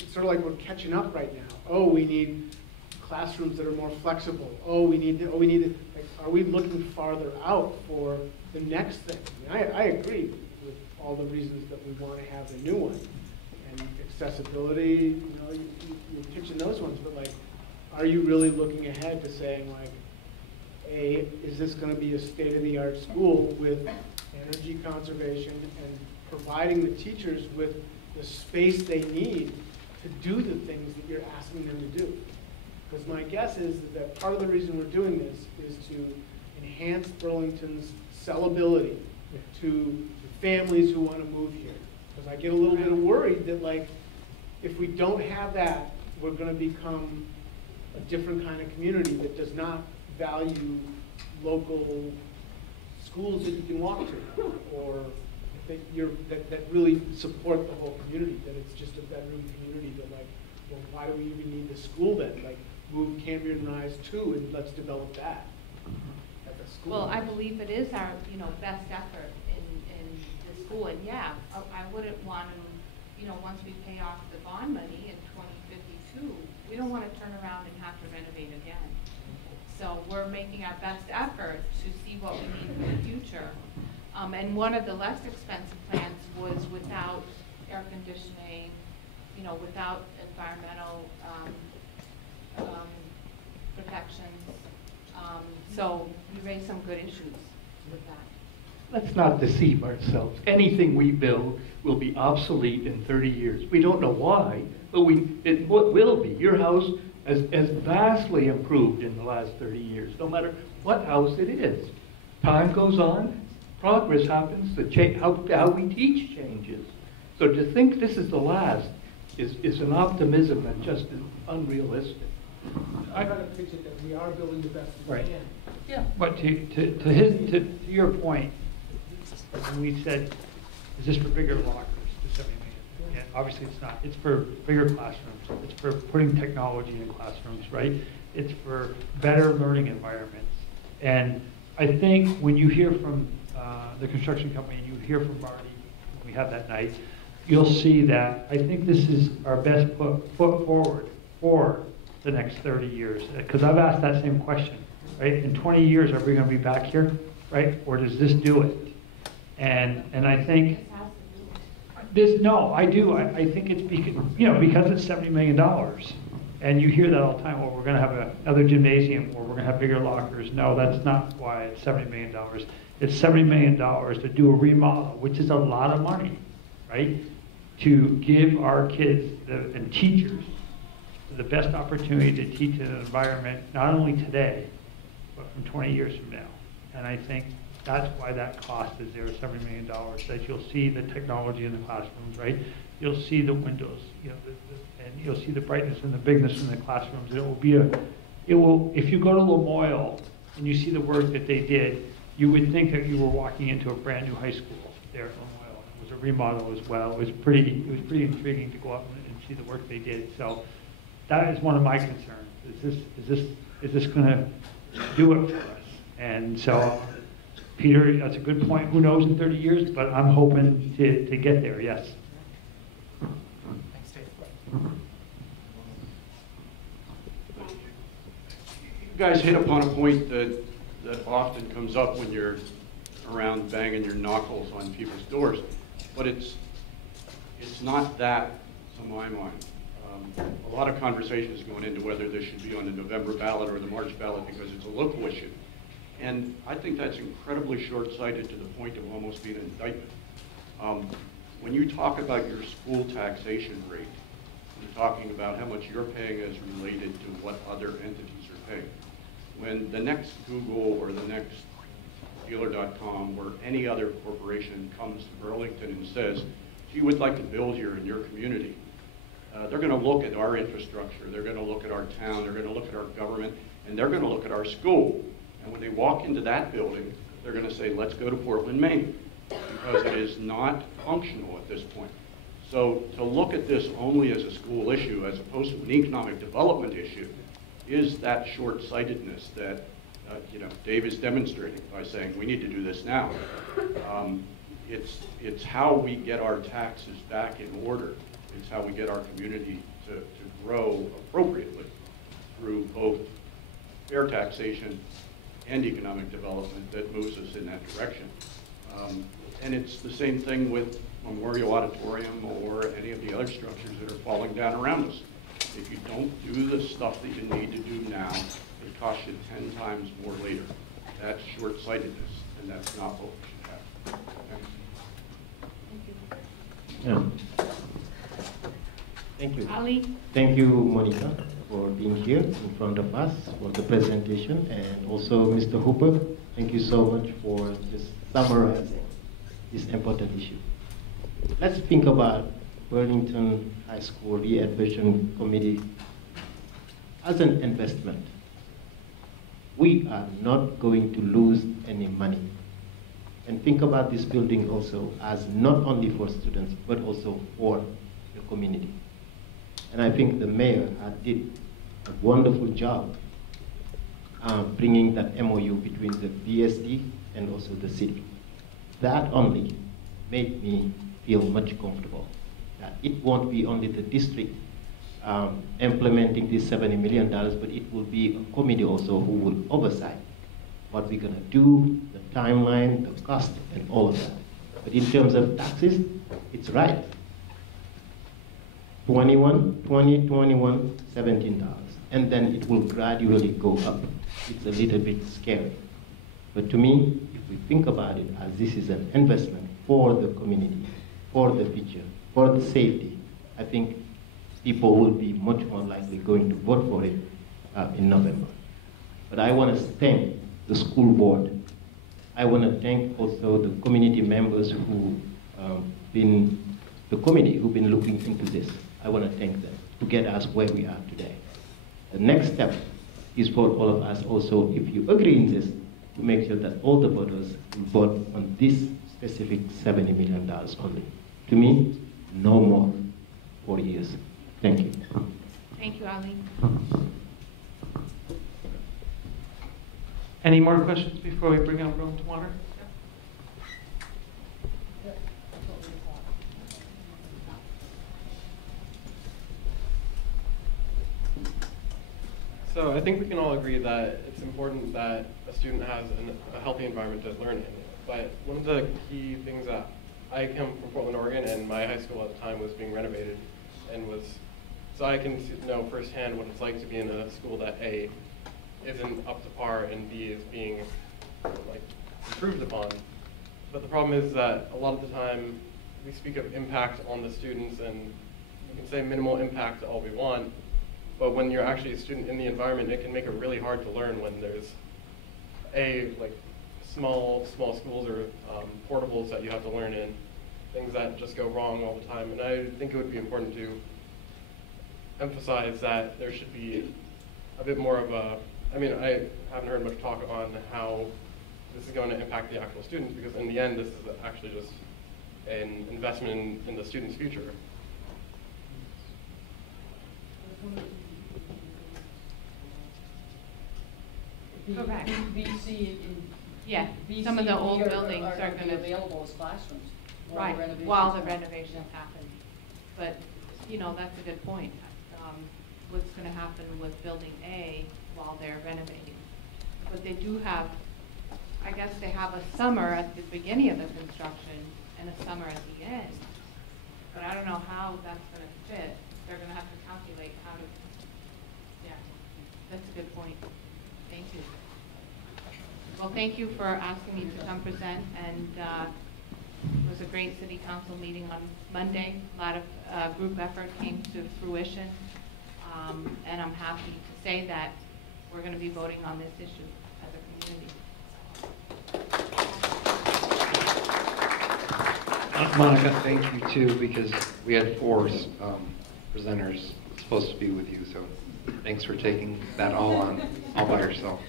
it's sort of like we're catching up right now. Oh, we need classrooms that are more flexible. Like, are we looking farther out for the next thing? I mean, I agree with all the reasons that we want to have the new one. And accessibility, you're pitching those ones, but like, are you really looking ahead to saying, like, is this going to be a state-of-the-art school with energy conservation and providing the teachers with the space they need to do the things that you're asking them to do? Because my guess is that part of the reason we're doing this is to enhance Burlington's sellability to families who want to move here. Because I get a little bit worried that, like, if we don't have that, we're going to become a different kind of community that does not value local schools that you can walk to, or that really support the whole community, that it's just a bedroom community that, like, well, why do we even need the school then? Like, move Cambrian Rise 2 and let's develop that at the school. Well, I believe it is our, best effort in the school. And yeah, I wouldn't want to, once we pay off the bond money in 2052, we don't want to turn around and have to renovate again. So we're making our best effort to see what we need for the future. And one of the less expensive plans was without air conditioning, without environmental protections. So we raised some good issues with that. Let's not deceive ourselves. Anything we build will be obsolete in 30 years. We don't know why, but it will be. Your house has vastly improved in the last 30 years, no matter what house it is. Time goes on, progress happens, how we teach changes. So to think this is the last is an optimism that just is unrealistic. I got to pitch it that we are building the best we can. Yeah. But to your point, when we said, is this for bigger lockers, the 70 million? Yeah, obviously it's not. It's for bigger classrooms. It's for putting technology in classrooms, right? It's for better learning environments. And I think when you hear from the construction company, and you hear from Marty, when we have that night, you'll see that I think this is our best foot forward for the next 30 years. Because I've asked that same question, right? In 20 years, are we going to be back here, right? Or does this do it? And I think I do. I think it's because it's $70 million. And you hear that all the time, well, we're gonna have another gymnasium, or we're gonna have bigger lockers. No, that's not why it's $70 million. It's $70 million to do a remodel, which is a lot of money, right? To give our kids and teachers the best opportunity to teach in an environment, not only today, but from 20 years from now. And I think that's why that cost is there, $70 million, that you'll see the technology in the classrooms, right? You'll see the windows, you know, and you'll see the brightness and the bigness in the classrooms. It will, if you go to Lamoille and you see the work that they did, you would think that you were walking into a brand new high school there at Lamoille. It was a remodel as well. It was pretty intriguing to go up and see the work they did. So that is one of my concerns. Is this going to do it for us? And so, Peter, that's a good point. Who knows in 30 years? But I'm hoping to get there. Yes. Thanks, Dave. You guys hit upon a point that often comes up when you're around banging your knuckles on people's doors, but it's not that to my mind. A lot of conversation is going into whether this should be on the November ballot or the March ballot because it's a local issue. And I think that's incredibly short-sighted to the point of almost being an indictment. When you talk about your school taxation rate, you're talking about how much you're paying as related to what other entities are paying. When the next Google or the next dealer.com or any other corporation comes to Burlington and says, gee, we'd like to build here in your community, they're going to look at our infrastructure, they're going to look at our town, they're going to look at our government, and they're going to look at our school. And when they walk into that building, they're going to say, let's go to Portland, Maine, because it is not functional at this point. So to look at this only as a school issue as opposed to an economic development issue is that short-sightedness that Dave is demonstrating by saying we need to do this now. It's how we get our taxes back in order. It's how we get our community to grow appropriately through both fair taxation and economic development that moves us in that direction. And it's the same thing with Memorial Auditorium or any of the other structures that are falling down around us. If you don't do the stuff that you need to do now, it costs you 10 times more later. That's short-sightedness, and that's not what we should have. Thanks. Yeah. Thank you. Ali? Thank you, Monica, for being here in front of us for the presentation, and also Mr. Hooper, thank you so much for just summarizing this important issue. Let's think about Burlington High School Readmission Committee as an investment. We are not going to lose any money. And think about this building also as not only for students, but also for the community. And I think the mayor did a wonderful job bringing that MOU between the BSD and also the city. That only made me feel much comfortable that it won't be only the district implementing this $70 million, but it will be a committee also who will oversight what we're going to do, the timeline, the cost, and all of that. But in terms of taxes, it's right. 2021, $17. And then it will gradually go up. It's a little bit scary. But to me, if we think about it as this is an investment for the community, for the future, for the safety, I think people will be much more likely going to vote for it in November. But I want to thank the school board. I want to thank also the community members who the committee who've been looking into this. I want to thank them to get us where we are today. The next step is for all of us also, if you agree in this, to make sure that all the voters will vote on this specific $70 million only. To me, no more 4 years. Thank you. Thank you, Ali. Any more questions before we bring out Burlington Water? So I think we can all agree that it's important that a student has a healthy environment to learn in. But one of the key things that I come from Portland, Oregon, and my high school at the time was being renovated and was So I can know firsthand what it's like to be in a school that A, isn't up to par, and B, is being like improved upon. But the problem is that a lot of the time we speak of impact on the students, and we can say minimal impact all we want, but when you're actually a student in the environment, it can make it really hard to learn when there's like small schools or portables that you have to learn in, things that just go wrong all the time. And I think it would be important to emphasize that there should be a bit more of a, I mean, I haven't heard much talk on how this is going to impact the actual students, because in the end, this is actually just an investment in the student's future. Correct. VC Yeah, VC some of the old are buildings are gonna going be to available as classrooms right renovations while the happen. renovations happen. But you know, that's a good point. What's going to happen with Building A while they're renovating? But they do have, I guess they have a summer at the beginning of the construction and a summer at the end. But I don't know how that's going to fit. They're going to have to calculate how to. Yeah, that's a good point. Thank you. Well, thank you for asking me to come present, and it was a great city council meeting on Monday. A lot of group effort came to fruition, and I'm happy to say that we're going to be voting on this issue as a community. Monica, thank you too, because we had 4 presenters supposed to be with you, so thanks for taking that all on, all by yourself.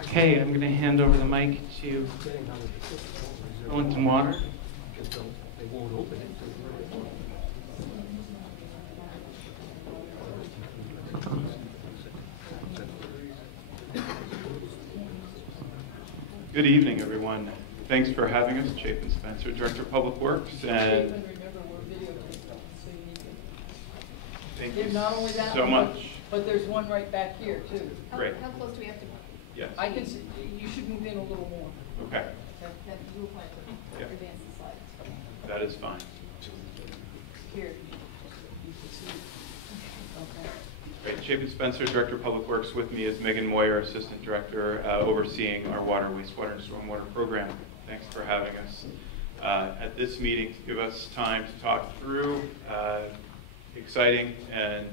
Okay, I'm going to hand over the mic to Burlington Water. They won't open it. Good evening, everyone. Thanks for having us. Chapin Spencer, Director of Public Works. And thank you Not only that, so much. but there's one right back here, too. Great. How close do we have to? Yes. I can see, you should move in a little more. Okay. That blue plan to Yeah. advance the slides. That is fine. Here. You can see. Okay. Great. Chapin Spencer, Director of Public Works. With me is Megan Moyer, Assistant Director, overseeing our water, wastewater, and stormwater program. Thanks for having us at this meeting to give us time to talk through exciting and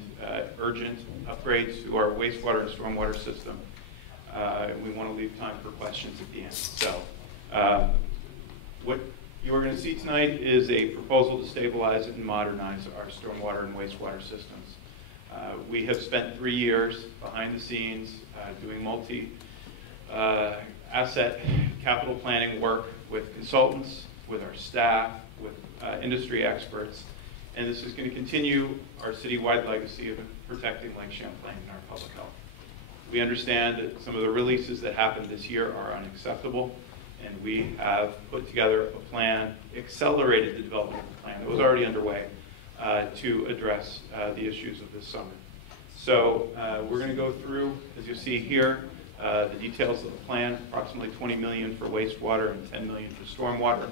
urgent upgrades to our wastewater and stormwater system. We want to leave time for questions at the end. So what you are going to see tonight is a proposal to stabilize and modernize our stormwater and wastewater systems. We have spent 3 years behind the scenes doing multi-asset capital planning work with consultants, with our staff, with industry experts, and this is going to continue our citywide legacy of protecting Lake Champlain and our public health. We understand that some of the releases that happened this year are unacceptable, and we have put together a plan, accelerated the development of the plan that was already underway to address the issues of this summer. So we're going to go through, as you see here, the details of the plan, approximately $20 million for wastewater and $10 million for stormwater.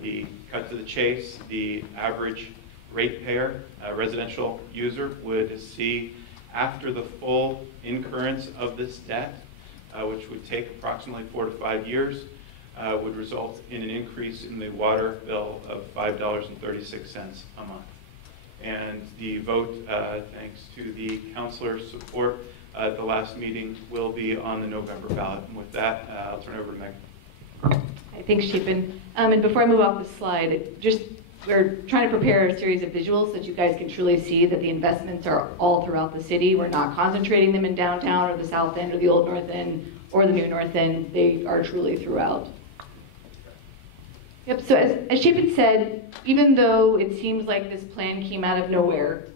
The cut to the chase, the average ratepayer, residential user, would see after the full incurrence of this debt, which would take approximately 4 to 5 years, would result in an increase in the water bill of $5.36 a month. And the vote, thanks to the councilor's support at the last meeting, will be on the November ballot. And with that, I'll turn it over to Megan. Thanks, Chapin. And before I move off the slide, we're trying to prepare a series of visuals so that you guys can truly see that the investments are all throughout the city. We're not concentrating them in downtown or the south end or the old north end or the new north end. They are truly throughout. Yep, so as Chapin said, even though it seems like this plan came out of nowhere,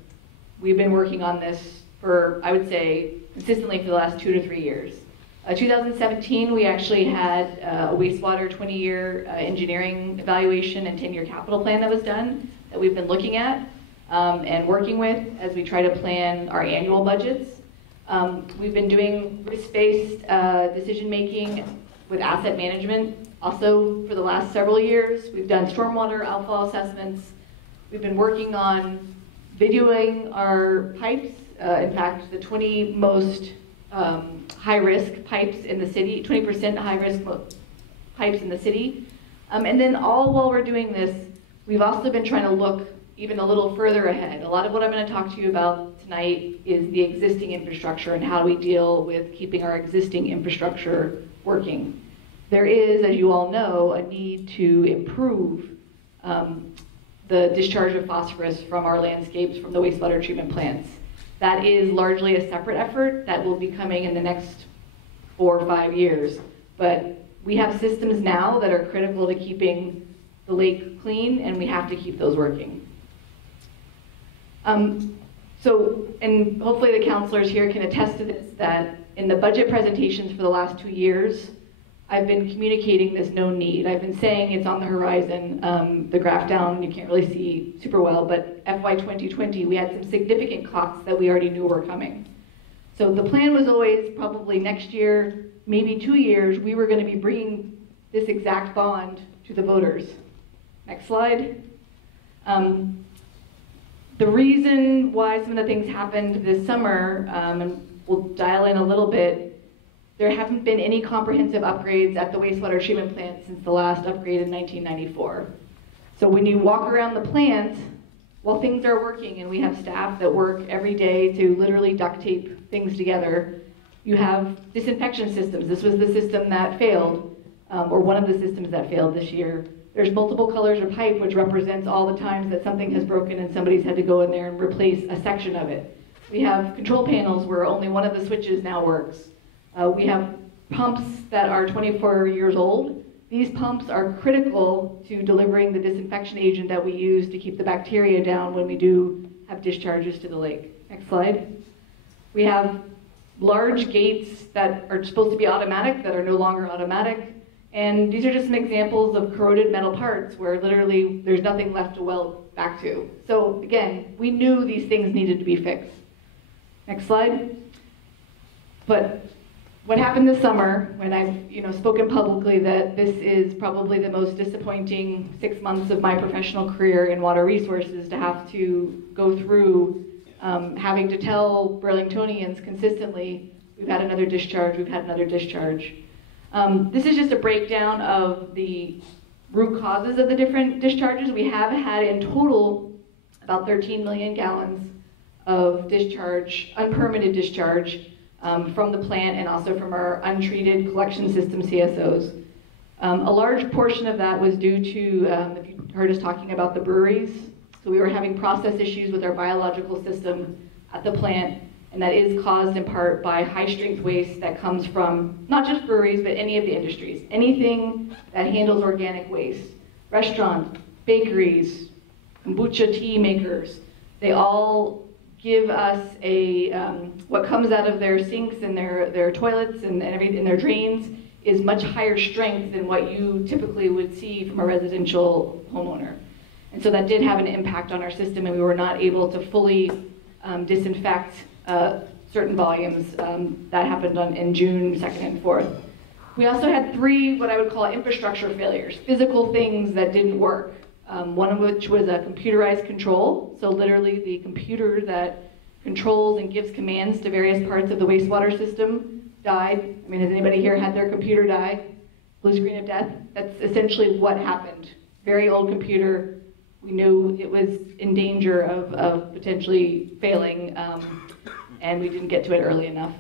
we've been working on this for, I would say, consistently for the last 2 to 3 years. 2017, we actually had a wastewater 20-year engineering evaluation and 10-year capital plan that was done that we've been looking at and working with as we try to plan our annual budgets. We've been doing risk-based decision-making with asset management also for the last several years. We've done stormwater outfall assessments. We've been working on videoing our pipes. In fact, the 20 most high-risk pipes in the city, 20% high-risk pipes in the city. And then all while we're doing this, we've also been trying to look even a little further ahead. A lot of what I'm going to talk to you about tonight is the existing infrastructure and how we deal with keeping our existing infrastructure working. There is, as you all know, a need to improve the discharge of phosphorus from our landscapes, from the wastewater treatment plants. That is largely a separate effort that will be coming in the next 4 or 5 years. But we have systems now that are critical to keeping the lake clean, and we have to keep those working. And hopefully the counselors here can attest to this, that in the budget presentations for the last 2 years, I've been communicating this known need. I've been saying it's on the horizon. The graph down, you can't really see super well, but FY 2020, we had some significant costs that we already knew were coming. So the plan was always probably next year, maybe 2 years, we were going to be bringing this exact bond to the voters. Next slide. The reason why some of the things happened this summer, and we'll dial in a little bit, there haven't been any comprehensive upgrades at the wastewater treatment plant since the last upgrade in 1994. So when you walk around the plant, while things are working, and we have staff that work every day to literally duct tape things together, you have disinfection systems. This was the system that failed, or one of the systems that failed this year. There's multiple colors of pipe, which represents all the times that something has broken and somebody's had to go in there and replace a section of it. We have control panels where only one of the switches now works. We have pumps that are 24 years old. These pumps are critical to delivering the disinfection agent that we use to keep the bacteria down when we do have discharges to the lake. Next slide. We have large gates that are supposed to be automatic that are no longer automatic. And these are just some examples of corroded metal parts where literally there's nothing left to weld back to. So again, we knew these things needed to be fixed. Next slide. But what happened this summer, when I've spoken publicly that this is probably the most disappointing 6 months of my professional career in water resources, to have to go through having to tell Burlingtonians consistently, we've had another discharge, we've had another discharge. This is just a breakdown of the root causes of the different discharges. We have had in total about 13 million gallons of discharge, unpermitted discharge, from the plant and also from our untreated collection system CSOs. A large portion of that was due to, if you heard us talking about the breweries, so we were having process issues with our biological system at the plant, and that is caused in part by high-strength waste that comes from not just breweries, but any of the industries. Anything that handles organic waste. Restaurants, bakeries, kombucha tea makers, they all give us what comes out of their sinks and their toilets and everything, their drains, is much higher strength than what you typically would see from a residential homeowner. And so that did have an impact on our system, and we were not able to fully disinfect certain volumes. That happened in June 2nd and 4th. We also had 3 what I would call infrastructure failures, physical things that didn't work. One of which was a computerized control. So literally the computer that controls and gives commands to various parts of the wastewater system died. I mean, has anybody here had their computer die? Blue screen of death? That's essentially what happened. Very old computer. We knew it was in danger of potentially failing, and we didn't get to it early enough.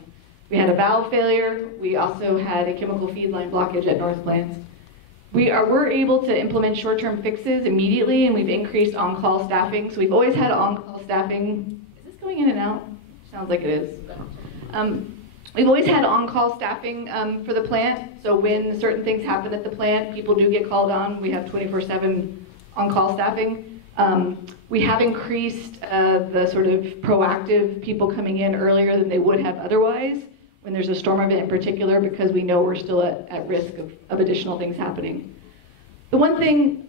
We had a valve failure. We also had a chemical feed line blockage at North Plains. We're able to implement short-term fixes immediately, and we've increased on-call staffing. So we've always had on-call staffing. Is this going in and out? Sounds like it is. We've always had on-call staffing for the plant. So when certain things happen at the plant, people do get called on. We have 24/7 on-call staffing. We have increased the sort of proactive people coming in earlier than they would have otherwise when there's a storm event in particular, because we know we're still at risk of additional things happening. The one thing,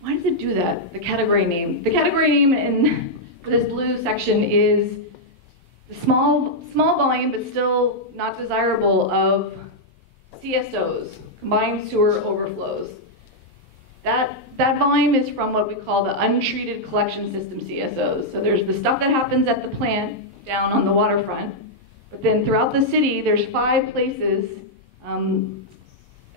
why does it do that? The category name. The category name for this blue section is the small volume, but still not desirable, of CSOs, combined sewer overflows. That volume is from what we call the untreated collection system CSOs. So there's the stuff that happens at the plant down on the waterfront, but then throughout the city, there's 5 places, and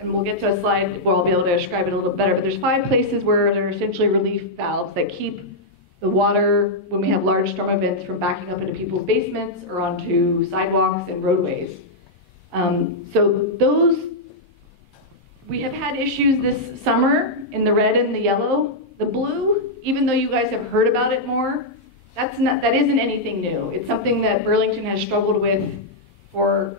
we'll get to a slide where I'll be able to describe it a little better, but there's 5 places where there are essentially relief valves that keep the water, when we have large storm events, from backing up into people's basements or onto sidewalks and roadways. So those, we have had issues this summer in the red and the yellow. The blue, even though you guys have heard about it more, that isn't anything new. It's something that Burlington has struggled with for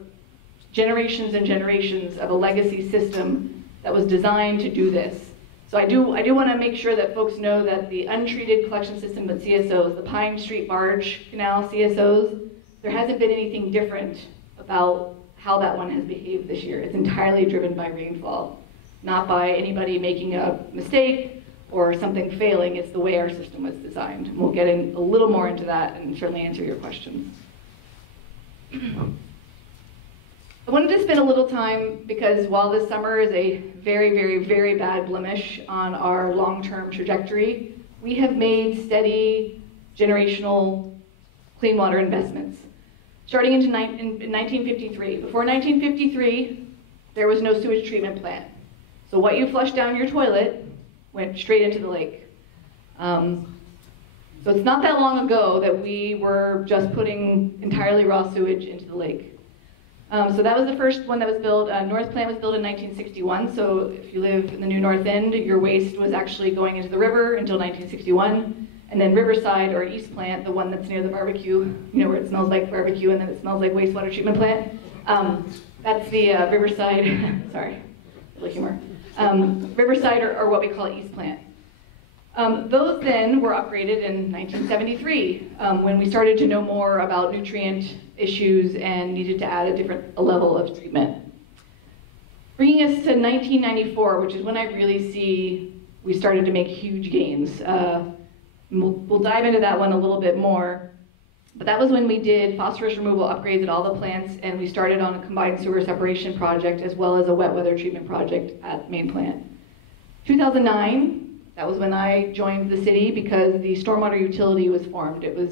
generations and generations of a legacy system that was designed to do this. So I do want to make sure that folks know that the untreated collection system, but CSOs, the Pine Street Barge Canal CSOs, there hasn't been anything different about how that one has behaved this year. It's entirely driven by rainfall, not by anybody making a mistake or something failing. It's the way our system was designed. And we'll get in a little more into that and certainly answer your questions. I wanted to spend a little time, because while this summer is a very, very, very bad blemish on our long-term trajectory, we have made steady generational clean water investments. Starting in 1953. Before 1953, there was no sewage treatment plant. So what you flushed down your toilet went straight into the lake. So it's not that long ago that we were just putting entirely raw sewage into the lake. So that was the first one that was built. North Plant was built in 1961, so if you live in the new North End, your waste was actually going into the river until 1961. And then Riverside, or East Plant, the one that's near the barbecue, you know, where it smells like barbecue and then it smells like wastewater treatment plant. That's the Riverside, sorry, little humor. Riverside, or what we call East Plant. Those then were upgraded in 1973, when we started to know more about nutrient issues and needed to add a level of treatment. Bringing us to 1994, which is when I really see we started to make huge gains. We'll dive into that one a little bit more, but that was when we did phosphorus removal upgrades at all the plants, and we started on a combined sewer separation project as well as a wet weather treatment project at main plant. 2009, that was when I joined the city because the stormwater utility was formed. It was,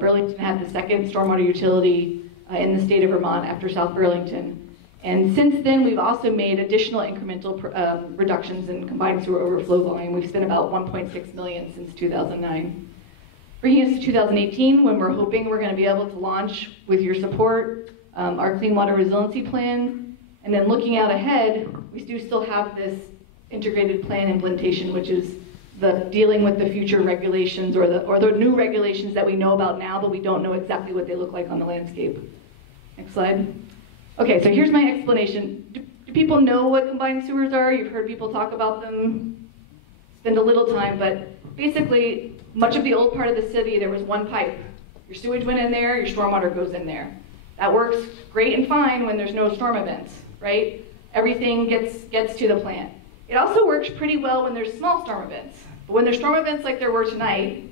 Burlington had the second stormwater utility in the state of Vermont after South Burlington. And since then, we've also made additional incremental reductions in combined sewer overflow volume. We've spent about $1.6 million since 2009. Bringing us to 2018, when we're hoping we're going to be able to launch, with your support, our Clean Water Resiliency Plan. And then looking out ahead, we do still have this integrated plan implementation, which is the dealing with the future regulations or the new regulations that we know about now, but we don't know exactly what they look like on the landscape. Next slide. Okay, so here's my explanation. Do people know what combined sewers are? You've heard people talk about them. Spend a little time, but basically, much of the old part of the city, there was one pipe. Your sewage went in there, your stormwater goes in there. That works great and fine when there's no storm events, right? Everything gets to the plant. It also works pretty well when there's small storm events. But when there's storm events like there were tonight,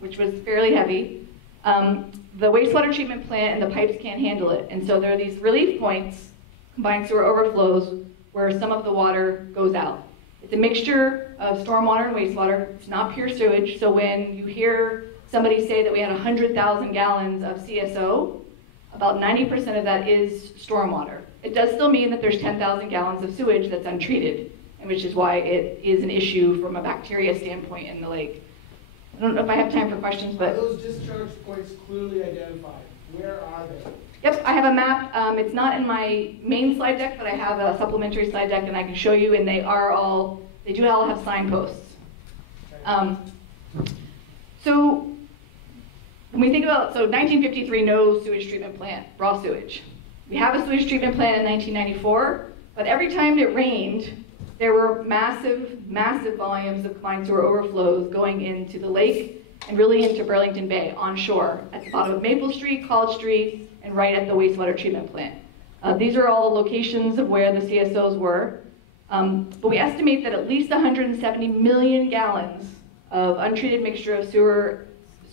which was fairly heavy, the wastewater treatment plant and the pipes can't handle it. And so there are these relief points, combined sewer overflows, where some of the water goes out. It's a mixture of stormwater and wastewater. It's not pure sewage. So when you hear somebody say that we had 100,000 gallons of CSO, about 90% of that is stormwater. It does still mean that there's 10,000 gallons of sewage that's untreated, and which is why it is an issue from a bacteria standpoint in the lake. I don't know if I have time for questions, but... Are those discharge points clearly identified? Where are they? Yep, I have a map. It's not in my main slide deck, but I have a supplementary slide deck, and I can show you, and they do all have signposts. So when we think about, 1953, no sewage treatment plant, raw sewage. We have a sewage treatment plant in 1994, but every time it rained, there were massive, massive volumes of combined sewer overflows going into the lake and really into Burlington Bay, onshore, at the bottom of Maple Street, College Street, and right at the wastewater treatment plant. These are all the locations of where the CSOs were. But we estimate that at least 170 million gallons of untreated mixture of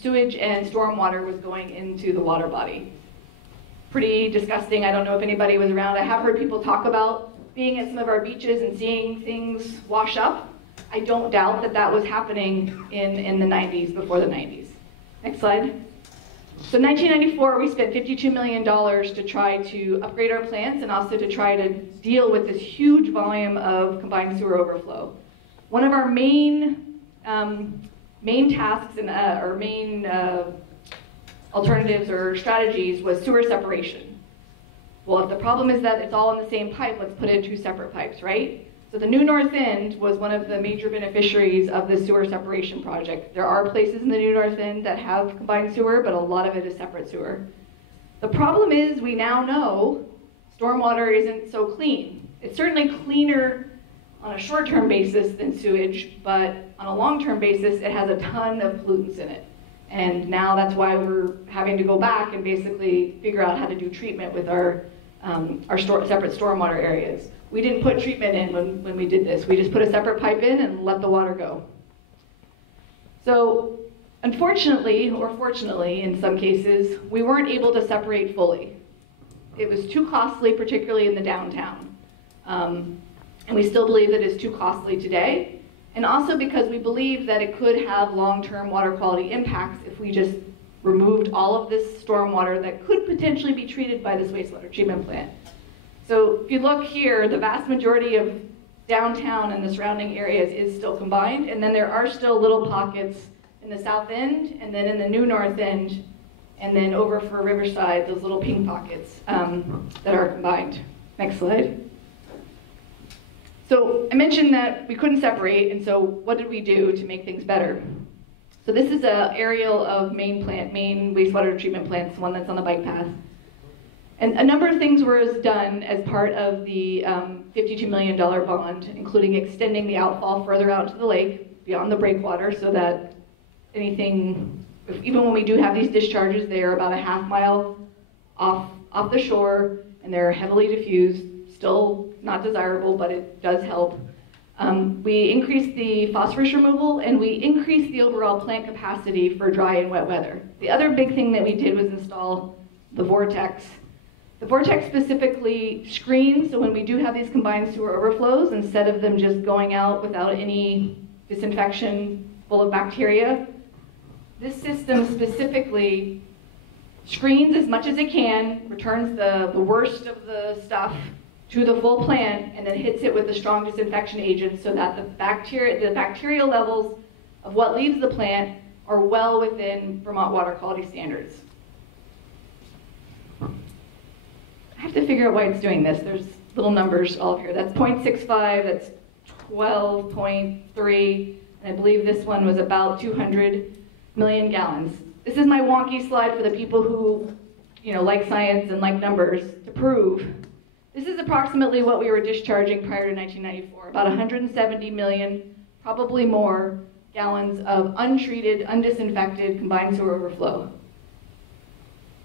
sewage and stormwater was going into the water body. Pretty disgusting. I don't know if anybody was around. I have heard people talk about being at some of our beaches and seeing things wash up. I don't doubt that that was happening in the 90s, before the 90s. Next slide. So in 1994, we spent $52 million to try to upgrade our plants and also to try to deal with this huge volume of combined sewer overflow. One of our main tasks and or main alternatives or strategies was sewer separation. Well, if the problem is that it's all in the same pipe, let's put it in 2 separate pipes, right? So the New North End was one of the major beneficiaries of this sewer separation project. There are places in the New North End that have combined sewer, but a lot of it is separate sewer. The problem is we now know stormwater isn't so clean. It's certainly cleaner on a short-term basis than sewage, but on a long-term basis, it has a ton of pollutants in it. And now that's why we're having to go back and basically figure out how to do treatment with our separate stormwater areas. We didn't put treatment in when we did this. We just put a separate pipe in and let the water go. So unfortunately, or fortunately in some cases, we weren't able to separate fully. It was too costly, particularly in the downtown. And we still believe that it's too costly today. And also because we believe that it could have long-term water quality impacts if we just removed all of this stormwater that could potentially be treated by this wastewater treatment plant. So if you look here, the vast majority of downtown and the surrounding areas is still combined, and then there are still little pockets in the south end, and then in the New North End, and then over for Riverside, those little pink pockets that are combined. Next slide. So I mentioned that we couldn't separate, and so what did we do to make things better? So this is an aerial of main wastewater treatment plants, the one that's on the bike path. And a number of things were done as part of the $52 million bond, including extending the outfall further out to the lake, beyond the breakwater, so that anything, even when we do have these discharges, they are about a half mile off the shore, and they're heavily diffused, still not desirable, but it does help. We increased the phosphorus removal, and we increased the overall plant capacity for dry and wet weather. The other big thing that we did was install the vortex. The vortex specifically screens, so when we do have these combined sewer overflows, instead of them just going out without any disinfection full of bacteria, this system specifically screens as much as it can, returns the worst of the stuff to the full plant, and then hits it with a strong disinfection agent so that the bacterial levels of what leaves the plant are well within Vermont water quality standards. I have to figure out why it's doing this. There's little numbers all up here. That's 0.65, that's 12.3, and I believe this one was about 200 million gallons. This is my wonky slide for the people who, like science and like numbers to prove. This is approximately what we were discharging prior to 1994, about 170 million, probably more, gallons of untreated, undisinfected combined sewer overflow.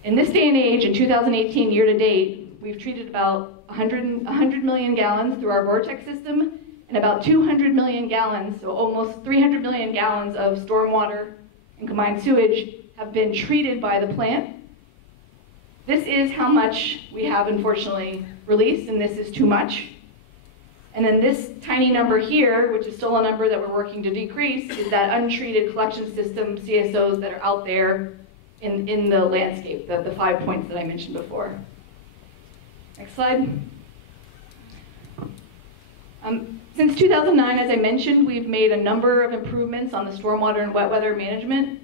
In this day and age, in 2018, year to date, we've treated about 100 million gallons through our vortex system, and about 200 million gallons, so almost 300 million gallons of stormwater and combined sewage have been treated by the plant. This is how much we have, unfortunately, released, and this is too much. And then this tiny number here, which is still a number that we're working to decrease, is that untreated collection system, CSOs, that are out there in the landscape, the 5 points that I mentioned before. Next slide. Since 2009, as I mentioned, we've made a number of improvements on the stormwater and wet weather management.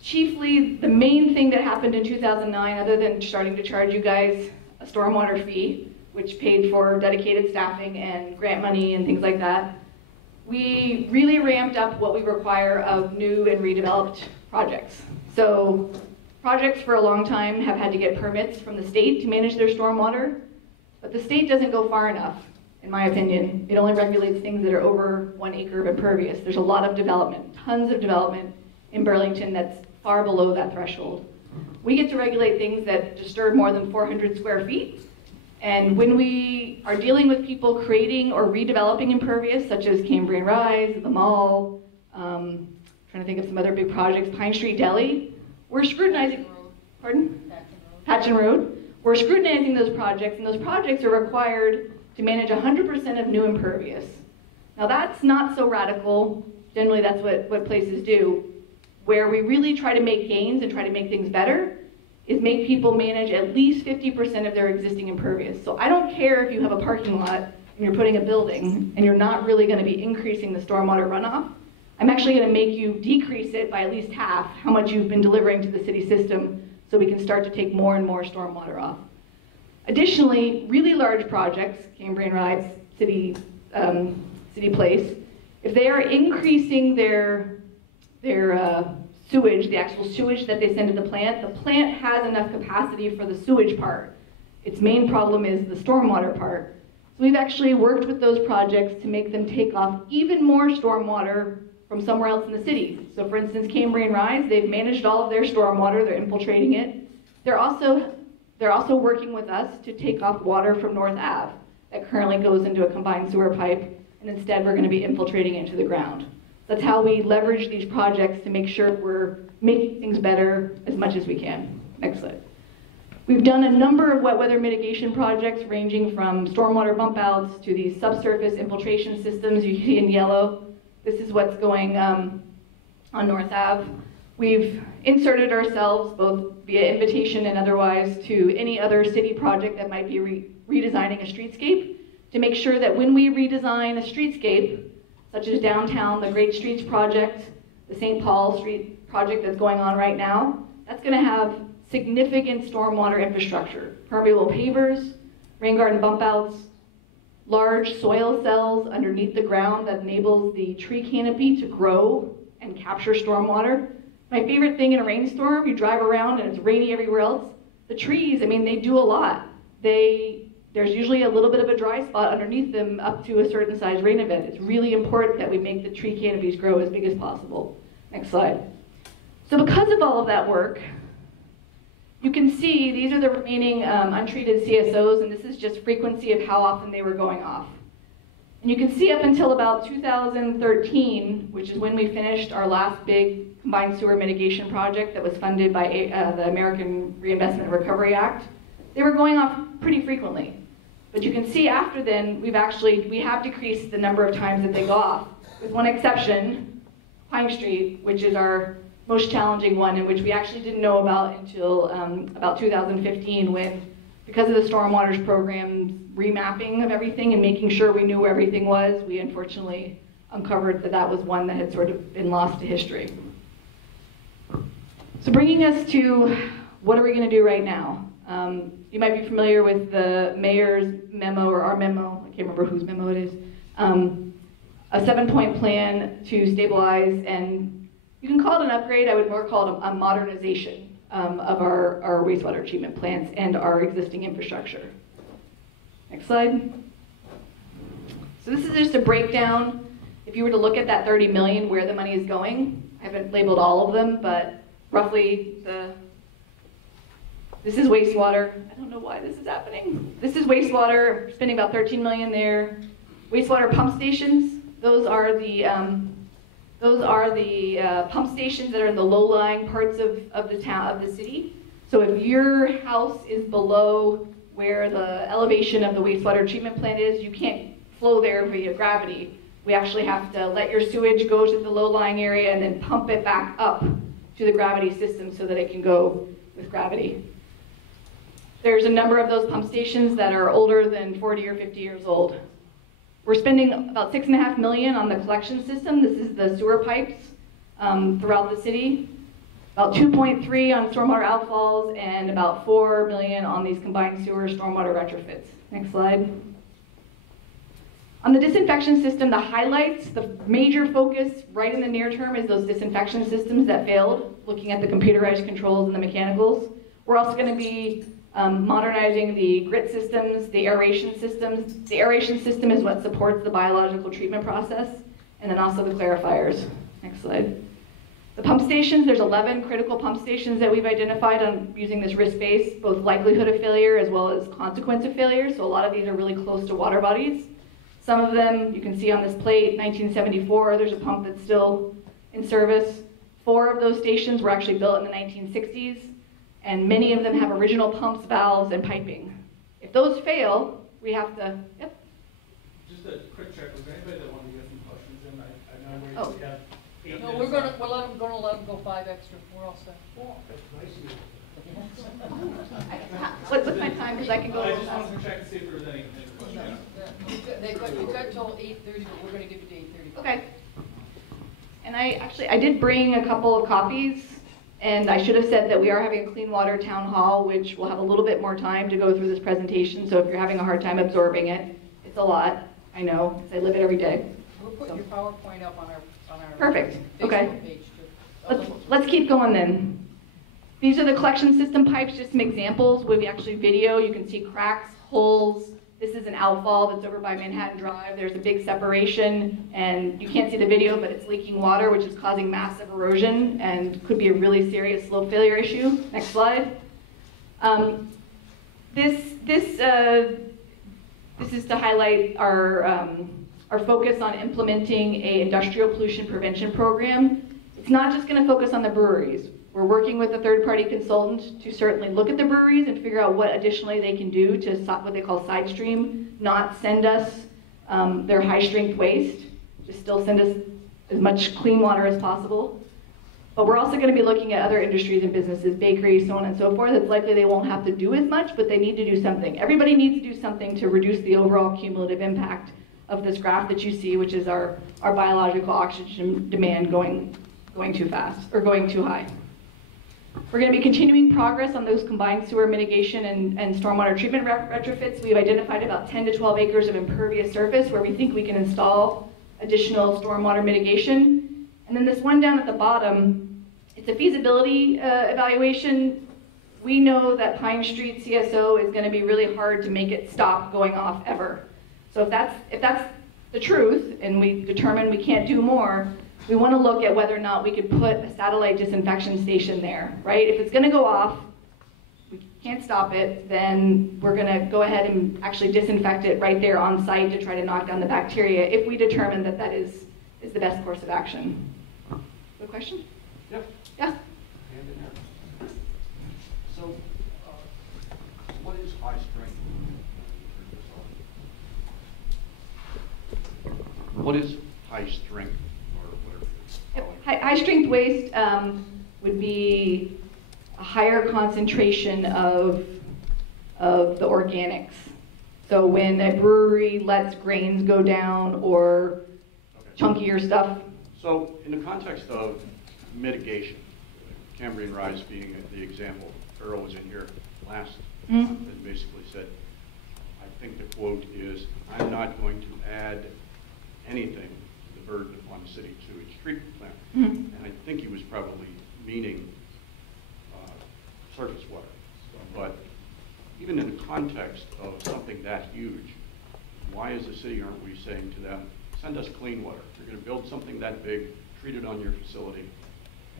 Chiefly, the main thing that happened in 2009, other than starting to charge you guys a stormwater fee, which paid for dedicated staffing and grant money and things like that, we really ramped up what we require of new and redeveloped projects. So projects for a long time have had to get permits from the state to manage their stormwater, but the state doesn't go far enough, in my opinion. It only regulates things that are over 1 acre of impervious. There's a lot of development, tons of development in Burlington that's far below that threshold. We get to regulate things that disturb more than 400 square feet. And when we are dealing with people creating or redeveloping impervious, such as Cambrian Rise, the mall, trying to think of some other big projects. Pine Street Deli. We're scrutinizing, pardon? Patchen Road. We're scrutinizing those projects, and those projects are required to manage 100% of new impervious. Now that's not so radical. Generally that's what places do. Where we really try to make gains and try to make things better is make people manage at least 50% of their existing impervious. So I don't care if you have a parking lot and you're putting a building and you're not really going to be increasing the stormwater runoff. I'm actually going to make you decrease it by at least half how much you've been delivering to the city system so we can start to take more and more stormwater off. Additionally, really large projects, Cambrian Rise, City Place, if they are increasing their sewage, the actual sewage that they send to the plant has enough capacity for the sewage part. Its main problem is the stormwater part. So we've actually worked with those projects to make them take off even more stormwater from somewhere else in the city. So for instance, Cambrian Rise, they've managed all of their stormwater, they're infiltrating it. They're also working with us to take off water from North Ave that currently goes into a combined sewer pipe, and instead we're going to be infiltrating into the ground. That's how we leverage these projects to make sure we're making things better as much as we can. Next slide. We've done a number of wet weather mitigation projects ranging from stormwater bump outs to these subsurface infiltration systems you see in yellow. This is what's going on North Ave. We've inserted ourselves, both via invitation and otherwise, to any other city project that might be redesigning a streetscape to make sure that when we redesign a streetscape, such as downtown, the Great Streets Project, the St. Paul Street project that's going on right now, that's going to have significant stormwater infrastructure, permeable pavers, rain garden bump outs, large soil cells underneath the ground that enables the tree canopy to grow and capture stormwater. My favorite thing in a rainstorm, you drive around and it's rainy everywhere else. The trees, I mean, they do a lot. There's usually a little bit of a dry spot underneath them up to a certain size rain event. It's really important that we make the tree canopies grow as big as possible. Next slide. So because of all of that work, you can see these are the remaining untreated CSOs, and this is just frequency of how often they were going off. And you can see up until about 2013, which is when we finished our last big combined sewer mitigation project that was funded by the American Reinvestment and Recovery Act, they were going off pretty frequently. But you can see after then, we have decreased the number of times that they go off, with one exception, Pine Street, which is our most challenging one, and which we actually didn't know about until about 2015 when, because of the stormwaters program remapping of everything and making sure we knew where everything was, we unfortunately uncovered that that was one that had sort of been lost to history. So bringing us to what are we going to do right now? You might be familiar with the mayor's memo, or our memo, I can't remember whose memo it is, a 7-point plan to stabilize, and you can call it an upgrade, I would more call it a modernization of our wastewater treatment plants and our existing infrastructure. Next slide. So this is just a breakdown. If you were to look at that 30 million, where the money is going, I haven't labeled all of them, but roughly this is wastewater. I don't know why this is happening. This is wastewater, spending about 13 million there. Wastewater pump stations, those are the pump stations that are in the low-lying parts of the city. So if your house is below where the elevation of the wastewater treatment plant is, you can't flow there via gravity. We actually have to let your sewage go to the low-lying area and then pump it back up to the gravity system so that it can go with gravity. There's a number of those pump stations that are older than 40 or 50 years old. We're spending about $6.5 million on the collection system. This is the sewer pipes throughout the city. About 2.3 on stormwater outfalls and about 4 million on these combined sewer stormwater retrofits. Next slide. On the disinfection system, the highlights, the major focus right in the near term is those disinfection systems that failed, looking at the computerized controls and the mechanicals. We're also going to be modernizing the grit systems, the aeration systems. The aeration system is what supports the biological treatment process, and then also the clarifiers. Next slide. The pump stations, there's 11 critical pump stations that we've identified on using this risk base, both likelihood of failure as well as consequence of failure. So a lot of these are really close to water bodies. Some of them, you can see on this plate, 1974, there's a pump that's still in service. 4 of those stations were actually built in the 1960s, and many of them have original pumps, valves, and piping. If those fail, we have to, yep. Just a quick check, was there anybody that wanted to get some questions in? I know we Oh. have 8 No, minutes. we're gonna let them go 5 extra, we're all set. That's nice of you. What's my time, because I can go a I little just wanted faster. to check to see if there was any questions. You've got till 8:30, but we're gonna give you to 8:30. Okay. And I did bring a couple of copies, and I should have said that we are having a clean water town hall, which will have a little bit more time to go through this presentation, so if you're having a hard time absorbing it, it's a lot, I know, 'cause I live it every day. We'll put your PowerPoint up on our Perfect, Facebook okay. page too. Let's keep going then. These are the collection system pipes, just some examples. With actually video, you can see cracks, holes. This is an outfall that's over by Manhattan Drive. There's a big separation, and you can't see the video, but it's leaking water, which is causing massive erosion and could be a really serious slope failure issue. Next slide. This is to highlight our focus on implementing an industrial pollution prevention program. It's not just going to focus on the breweries. We're working with a third-party consultant to certainly look at the breweries and figure out what additionally they can do to what they call side stream, not send us their high-strength waste, just still send us as much clean water as possible. But we're also going to be looking at other industries and businesses, bakeries, so on and so forth. It's likely they won't have to do as much, but they need to do something. Everybody needs to do something to reduce the overall cumulative impact of this graph that you see, which is our biological oxygen demand going too fast, or going too high. We're going to be continuing progress on those combined sewer mitigation and stormwater treatment retrofits. We've identified about 10 to 12 acres of impervious surface where we think we can install additional stormwater mitigation. And then this one down at the bottom, it's a feasibility evaluation. We know that Pine Street CSO is going to be really hard to make it stop going off ever. So if that's the truth, and we determine we can't do more, we want to look at whether or not we could put a satellite disinfection station there, right? If it's going to go off, we can't stop it, then we're going to go ahead and actually disinfect it right there on site to try to knock down the bacteria if we determine that that is the best course of action. Good question? Yep. Yeah? Hand in there. So, what is high strength? What is high strength? High strength waste would be a higher concentration of the organics. So when a brewery lets grains go down or chunkier stuff. So in the context of mitigation, Cambrian Rise being the example, Earl was in here last month and basically said, I think the quote is, I'm not going to add anything to the burden upon the city sewage treatment plant. And I think he was probably meaning surface water. But even in the context of something that huge, why as a city aren't we saying to them, send us clean water. You're going to build something that big, treat it on your facility,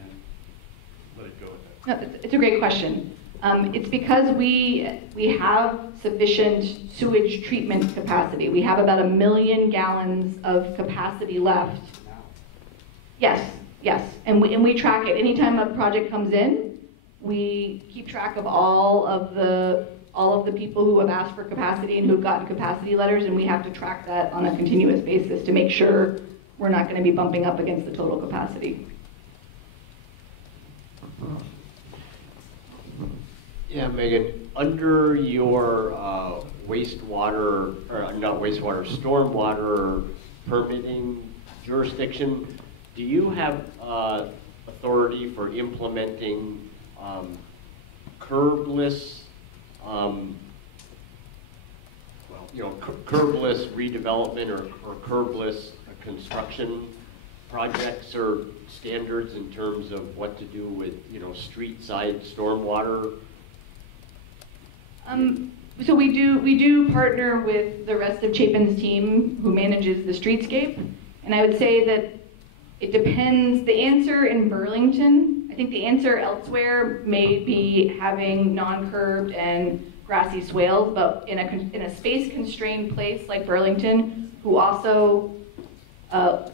and let it go with that. No, it's a great question. It's because we have sufficient sewage treatment capacity. We have about 1 million gallons of capacity left. Yes, yes, and we track it. Anytime a project comes in, we keep track of all of the people who have asked for capacity and who've gotten capacity letters, and we have to track that on a continuous basis to make sure we're not going to be bumping up against the total capacity. Yeah, Megan, under your wastewater, or not wastewater, stormwater permitting jurisdiction, do you have authority for implementing curbless, curbless redevelopment or curbless construction projects or standards in terms of what to do with, street side stormwater? So we do partner with the rest of Chapin's team who manages the streetscape, and I would say that it depends. The answer in Burlington, I think the answer elsewhere may be having non-curbed and grassy swales, but in a space-constrained place like Burlington, who also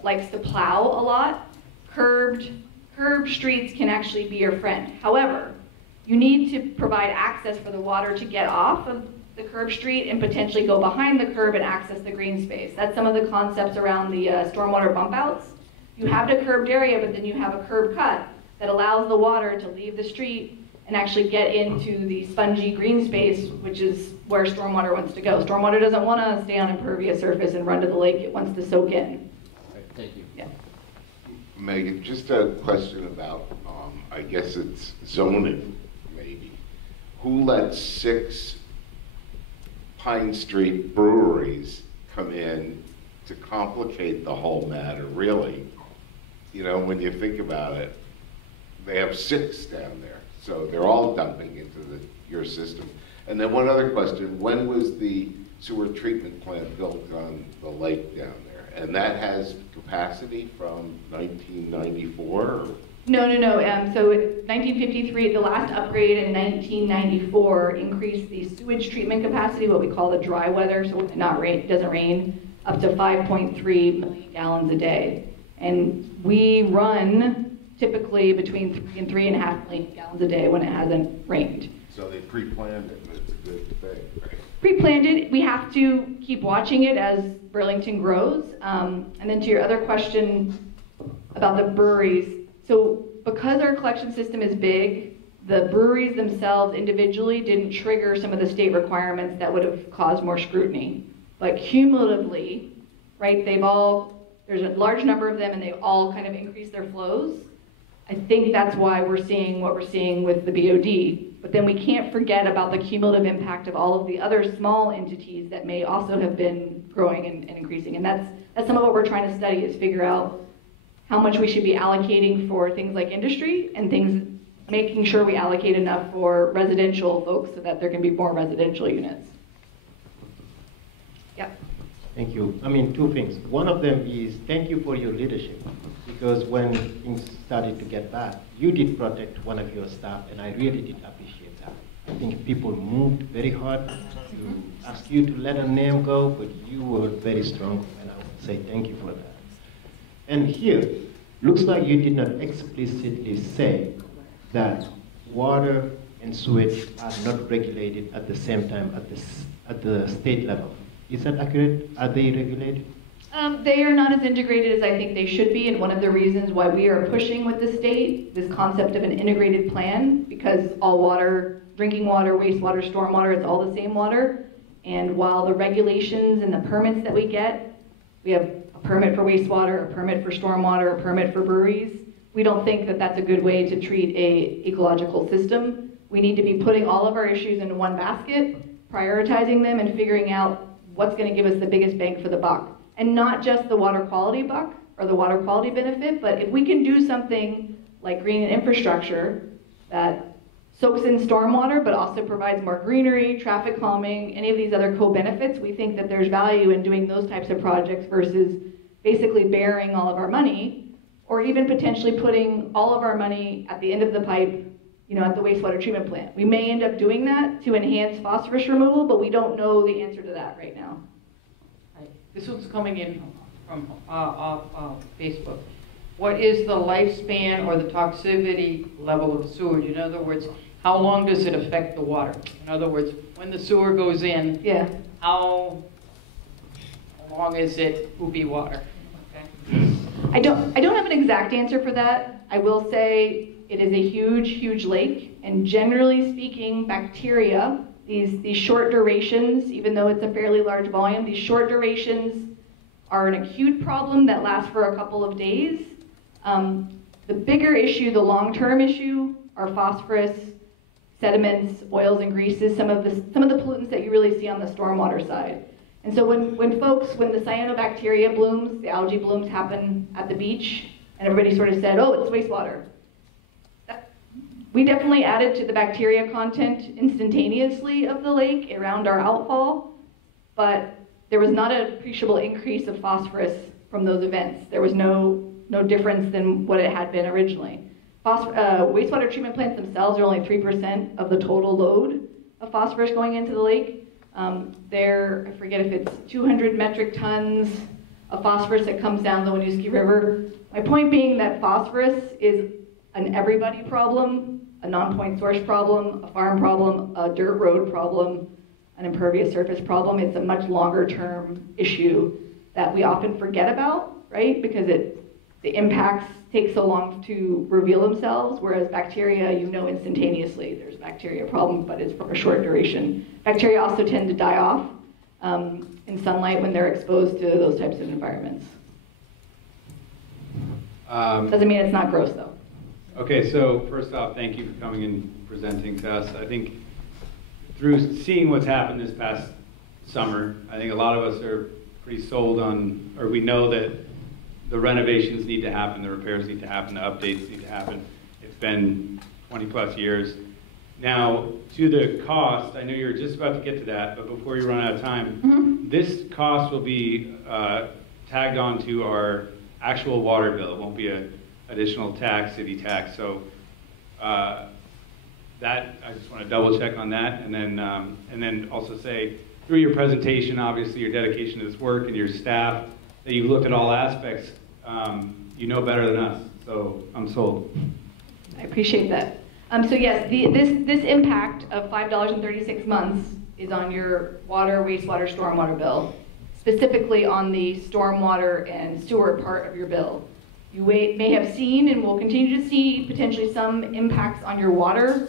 likes to plow a lot, curbed curb streets can actually be your friend. However, you need to provide access for the water to get off of the curb street and potentially go behind the curb and access the green space. That's some of the concepts around the stormwater bump outs. You have the curbed area, but then you have a curb cut that allows the water to leave the street and actually get into the spongy green space, which is where stormwater wants to go. Stormwater doesn't want to stay on impervious surface and run to the lake. It wants to soak in. Thank you. Yeah. Megan, just a question about, I guess it's zoning, maybe. Who let 6 Pine Street breweries come in to complicate the whole matter, really? You know, when you think about it, they have 6 down there, so they're all dumping into your system. And then one other question, when was the sewer treatment plant built on the lake down there? And that has capacity from 1994? Or? No. So in 1953, the last upgrade in 1994 increased the sewage treatment capacity, what we call the dry weather, so when it doesn't rain, up to 5.3 million gallons a day. And we run typically between 3 and 3.5 million gallons a day when it hasn't rained. So they pre-planned it, that's a good thing, right? Pre-planned it, we have to keep watching it as Burlington grows. And then to your other question about the breweries, so because our collection system is big, the breweries themselves individually didn't trigger some of the state requirements that would have caused more scrutiny. But cumulatively, right, there's a large number of them and they all kind of increase their flows. I think that's why we're seeing what we're seeing with the BOD. But then we can't forget about the cumulative impact of all of the other small entities that may also have been growing and increasing. And that's some of what we're trying to study, is figure out how much we should be allocating for things like industry and making sure we allocate enough for residential folks so that there can be more residential units. Yeah. Thank you. I mean, 2 things. One of them is thank you for your leadership, because when things started to get bad, you did protect one of your staff, and I really did appreciate that. I think people moved very hard to ask you to let a name go, but you were very strong, and I would say thank you for that. And here, looks like you did not explicitly say that water and sewage are not regulated at the same time at the state level. Is that accurate? Are they regulated? They are not as integrated as I think they should be, and one of the reasons why we are pushing with the state this concept of an integrated plan, because all water, drinking water, wastewater, stormwater, it's all the same water. And while the regulations and the permits that we get, we have a permit for wastewater, a permit for stormwater, a permit for breweries, we don't think that that's a good way to treat a ecological system. We need to be putting all of our issues into one basket, prioritizing them, and figuring out what's going to give us the biggest bang for the buck. And not just the water quality buck or the water quality benefit, but if we can do something like green infrastructure that soaks in stormwater but also provides more greenery, traffic calming, any of these other co-benefits, we think that there's value in doing those types of projects versus basically bearing all of our money, or even potentially putting all of our money at the end of the pipe, at the wastewater treatment plant. We may end up doing that to enhance phosphorus removal, but we don't know the answer to that right now. This one's coming in from Facebook. What is the lifespan or the toxicity level of sewage? In other words, how long does it affect the water? In other words, when the sewer goes in, how long is it poopy water? Okay. I don't have an exact answer for that. I will say it is a huge, huge lake, and generally speaking, bacteria, these short durations, even though it's a fairly large volume, these short durations are an acute problem that lasts for a couple of days. The bigger issue, the long-term issue, are phosphorus, sediments, oils and greases, some of the pollutants that you really see on the stormwater side. And so when the cyanobacteria blooms, the algae blooms happen at the beach, and everybody sort of said, oh, it's wastewater. We definitely added to the bacteria content instantaneously of the lake around our outfall, but there was not an appreciable increase of phosphorus from those events. There was no difference than what it had been originally. Wastewater treatment plants themselves are only 3% of the total load of phosphorus going into the lake. I forget if it's 200 metric tons of phosphorus that comes down the Winooski River. My point being that phosphorus is an everybody problem, a non-point source problem, a farm problem, a dirt road problem, an impervious surface problem. It's a much longer term issue that we often forget about, right? Because the impacts take so long to reveal themselves, whereas bacteria, you know instantaneously there's a bacteria problem, but it's for a short duration. Bacteria also tend to die off in sunlight when they're exposed to those types of environments. Doesn't mean it's not gross though. Okay, so first off, thank you for coming and presenting to us. I think through seeing what's happened this past summer, I think a lot of us are pretty sold on, or we know that the renovations need to happen, the repairs need to happen, the updates need to happen. It's been 20 plus years. Now, to the cost, I know you're just about to get to that, but before you run out of time, this cost will be tagged on to our actual water bill. It won't be an additional tax, city tax. So that, I just want to double check on that, and then also say, through your presentation, obviously your dedication to this work and your staff, that you've looked at all aspects, you know better than us. So I'm sold. I appreciate that. So yes, this impact of $5.36 months is on your water, wastewater, stormwater bill, specifically on the stormwater and sewer part of your bill. You may have seen and will continue to see potentially some impacts on your water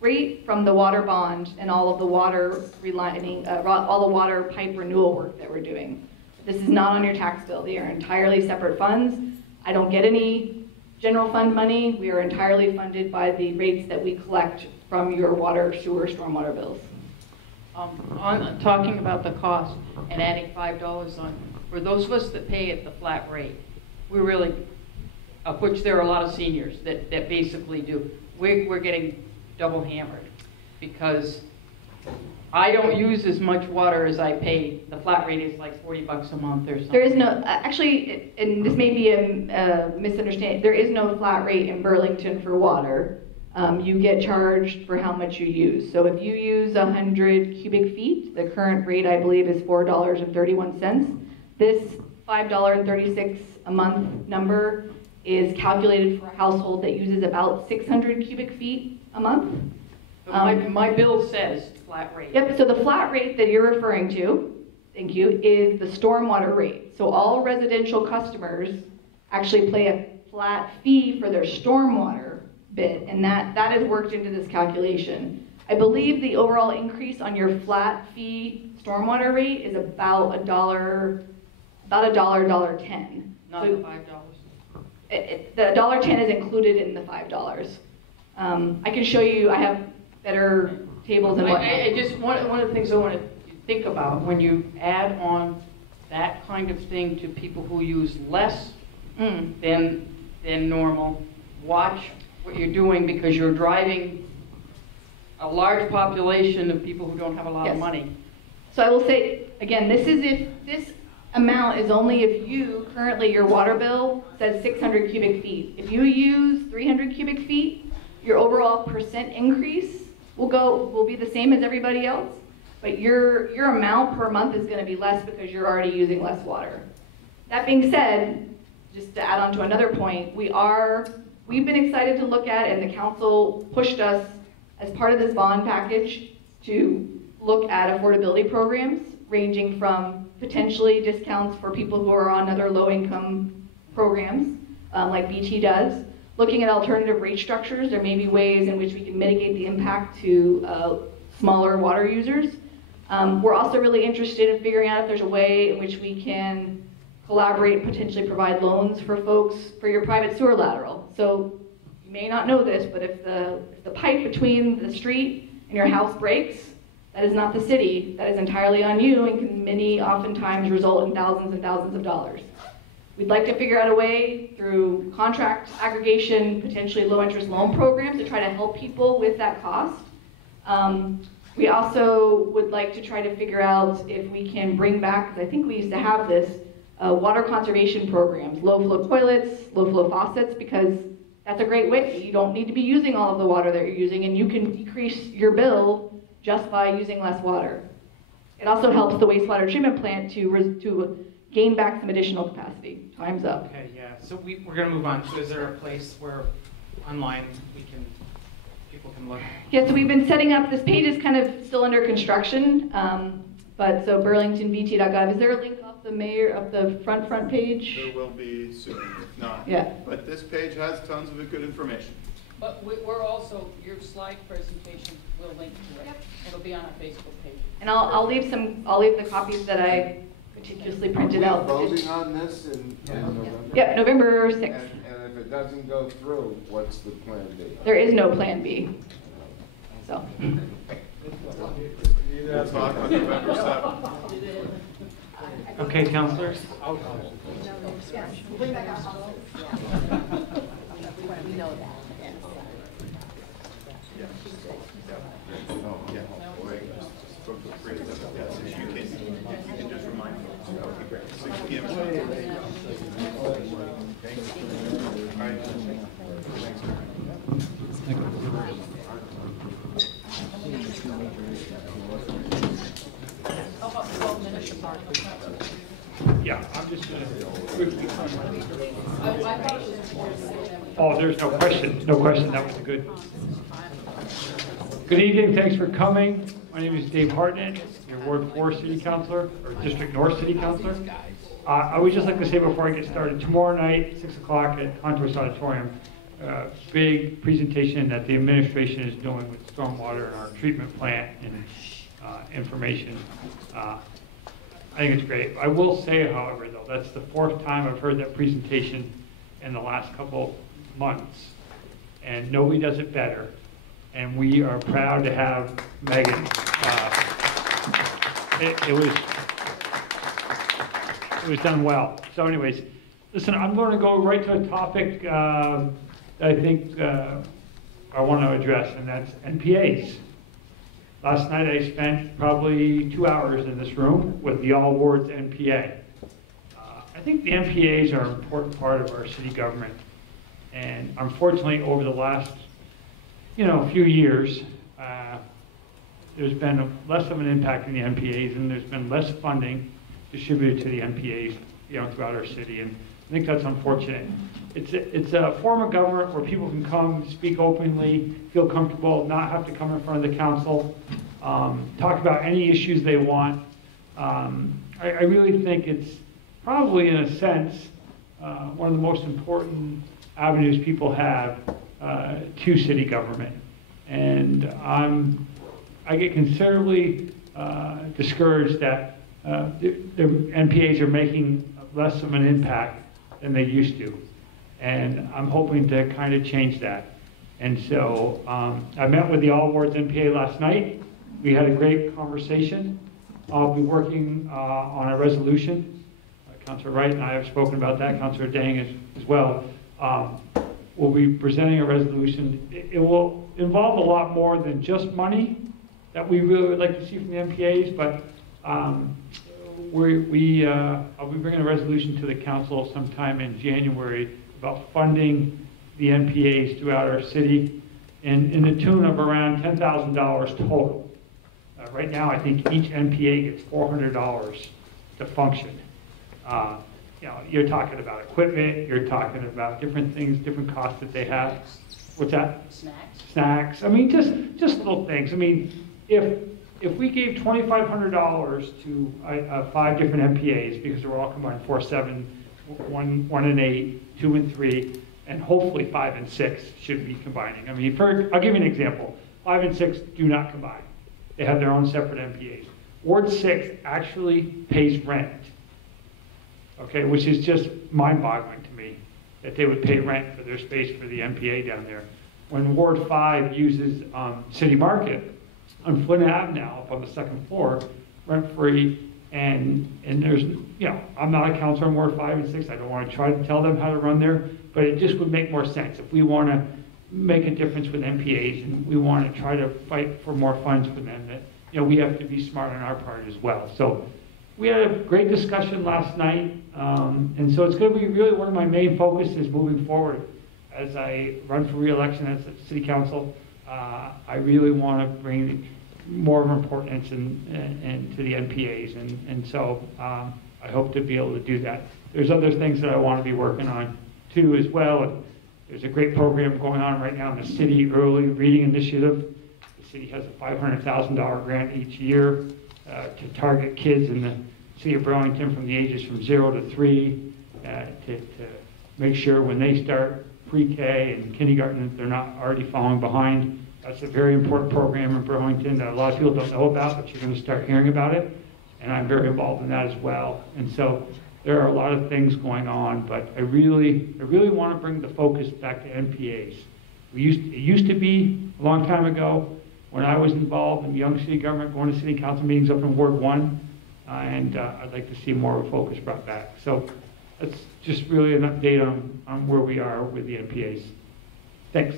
rate from the water bond and all of the water relining, all the water pipe renewal work that we're doing. This is not on your tax bill. They are entirely separate funds. I don't get any general fund money. We are entirely funded by the rates that we collect from your water, sewer, stormwater bills. On talking about the cost and adding $5 on, for those of us that pay at the flat rate, we really, of which there are a lot of seniors that basically do, we're getting double hammered because I don't use as much water as I pay. The flat rate is like $40 a month or something. There is no, actually, and this may be a misunderstanding, there is no flat rate in Burlington for water. You get charged for how much you use. So if you use 100 cubic feet, the current rate I believe is $4.31. This $5.36 a month number is calculated for a household that uses about 600 cubic feet a month. My bill says flat rate. Yep, so the flat rate that you're referring to, thank you, is the stormwater rate. So all residential customers actually pay a flat fee for their stormwater bit, and that is worked into this calculation. I believe the overall increase on your flat fee stormwater rate is about $1.10. Not the $5. The $1.10 is included in the $5. I can show you, I have better tables and whatnot. I just, one of the things I want to think about when you add on that kind of thing to people who use less than normal, watch what you're doing because you're driving a large population of people who don't have a lot of money. So I will say, again, this amount is only if you, currently your water bill says 600 cubic feet. If you use 300 cubic feet, your overall percent increase will be the same as everybody else, but your amount per month is going to be less because you're already using less water. That being said, just to add on to another point, we've been excited to look at, and the council pushed us as part of this bond package to look at affordability programs ranging from potentially discounts for people who are on other low-income programs like BT does. Looking at alternative rate structures, there may be ways in which we can mitigate the impact to smaller water users. We're also really interested in figuring out if there's a way in which we can collaborate and potentially provide loans for folks for your private sewer lateral. So you may not know this, but if the pipe between the street and your house breaks, that is not the city. That is entirely on you and can oftentimes result in thousands and thousands of dollars. We'd like to figure out a way through contract aggregation, potentially low-interest loan programs to try to help people with that cost. We also would like to try to figure out if we can bring back, because I think we used to have this, water conservation programs, low-flow toilets, low-flow faucets, because that's a great way. You don't need to be using all of the water that you're using, and you can decrease your bill just by using less water. It also helps the wastewater treatment plant to gain back some additional capacity. Time's up. Okay, yeah, so we're going to move on. So is there a place where online, people can look. Yeah, so we've been setting up, this page is kind of still under construction, but so burlingtonvt.gov, is there a link off the front page? There will be soon, if not. Yeah. But this page has tons of good information. But we're also, your slide presentation will link to it. Yep. It'll be on our Facebook page. And I'll leave the copies that I meticulously printed out. Are we voting on this in November? Yeah, November 6th. And if it doesn't go through, what's the plan B? There is no plan B. So. We'll talk on November 7th. Okay, counselors? Bring back our houses. We know that. Yeah, I'm just going to quickly. Oh, there's no question. No question. That was a good. Good evening. Thanks for coming. My name is Dave Hartnett, your Ward 4 City Councilor, or District North City Councilor. I would just like to say before I get started, tomorrow night, 6 o'clock at Contours Auditorium, big presentation that the administration is doing with stormwater and our treatment plant and information. I think it's great. I will say, however, though, that's the 4th time I've heard that presentation in the last couple months, and nobody does it better. And we are proud to have Megan. It was done well. So anyways, listen, I'm going to go right to a topic that I think I want to address, and that's NPAs. Last night I spent probably 2 hours in this room with the All Wards NPA. I think the NPAs are an important part of our city government. And unfortunately, over the last few years, there's been less of an impact in the NPAs, and there's been less funding distributed to the NPAs, throughout our city, and I think that's unfortunate. It's a form of government where people can come, speak openly, feel comfortable, not have to come in front of the council, talk about any issues they want. I really think it's probably, in a sense, one of the most important avenues people have to city government. And I get considerably discouraged that the NPAs are making less of an impact than they used to. And I'm hoping to kind of change that. And so I met with the All Wards NPA last night. We had a great conversation. I'll be working on a resolution. Councilor Wright and I have spoken about that, Councilor Dang as well. We'll be presenting a resolution. It will involve a lot more than just money that we really would like to see from the NPAs, but I'll be bringing a resolution to the council sometime in January about funding the NPAs throughout our city in the tune of around $10,000 total. Right now, I think each NPA gets $400 to function. You're talking about equipment, you're talking about different things, different costs that they have. What's that? Snacks. I mean, just little things. I mean, if we gave $2,500 to 5 different MPAs, because they're all combined, 4, 7, 1 and 8, 2 and 3, and hopefully 5 and 6 should be combining. I mean, I'll give you an example. 5 and 6 do not combine. They have their own separate MPAs. Ward 6 actually pays rent, okay, which is just mind-boggling to me, that they would pay rent for their space for the MPA down there. When Ward 5 uses City Market on Flint Ave now, up on the 2nd floor, rent-free, and there's, I'm not a counselor in Ward 5 and 6. I don't want to try to tell them how to run there, but it just would make more sense if we want to make a difference with MPAs and we want to try to fight for more funds for them, that, we have to be smart on our part as well. So we had a great discussion last night, and so it's going to be really one of my main focuses moving forward as I run for re-election as a city council. I really want to bring more of importance to the NPAs, and so I hope to be able to do that. There's other things that I want to be working on too as well. There's a great program going on right now in the city, Early Reading Initiative. The city has a $500,000 grant each year to target kids in the city of Burlington from the ages from 0 to 3 to make sure when they start pre-K and kindergarten that they're not already falling behind. That's a very important program in Burlington that a lot of people don't know about, but you're going to start hearing about it. And I'm very involved in that as well. And so there are a lot of things going on, but I really want to bring the focus back to NPAs. It used to be a long time ago when I was involved in young city government, going to city council meetings up in Ward 1, and I'd like to see more of a focus brought back. So that's just really an update on where we are with the NPAs. Thanks.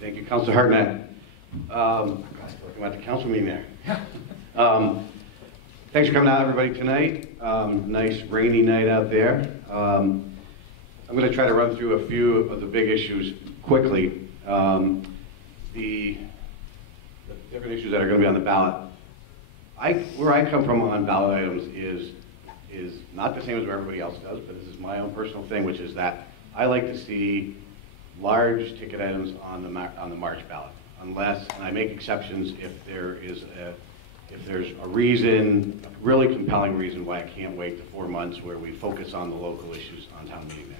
Thank you, Councilor Hartnett. Talking about the council meeting there. Thanks for coming out, everybody, tonight. Nice rainy night out there. I'm going to try to run through a few of the big issues quickly. The different issues that are going to be on the ballot. Where I come from on ballot items is not the same as where everybody else does, but this is my own personal thing, which is that I like to see large ticket items on the March ballot, unless, and I make exceptions if there's a reason, a really compelling reason why I can't wait the 4 months where we focus on the local issues on town meeting day.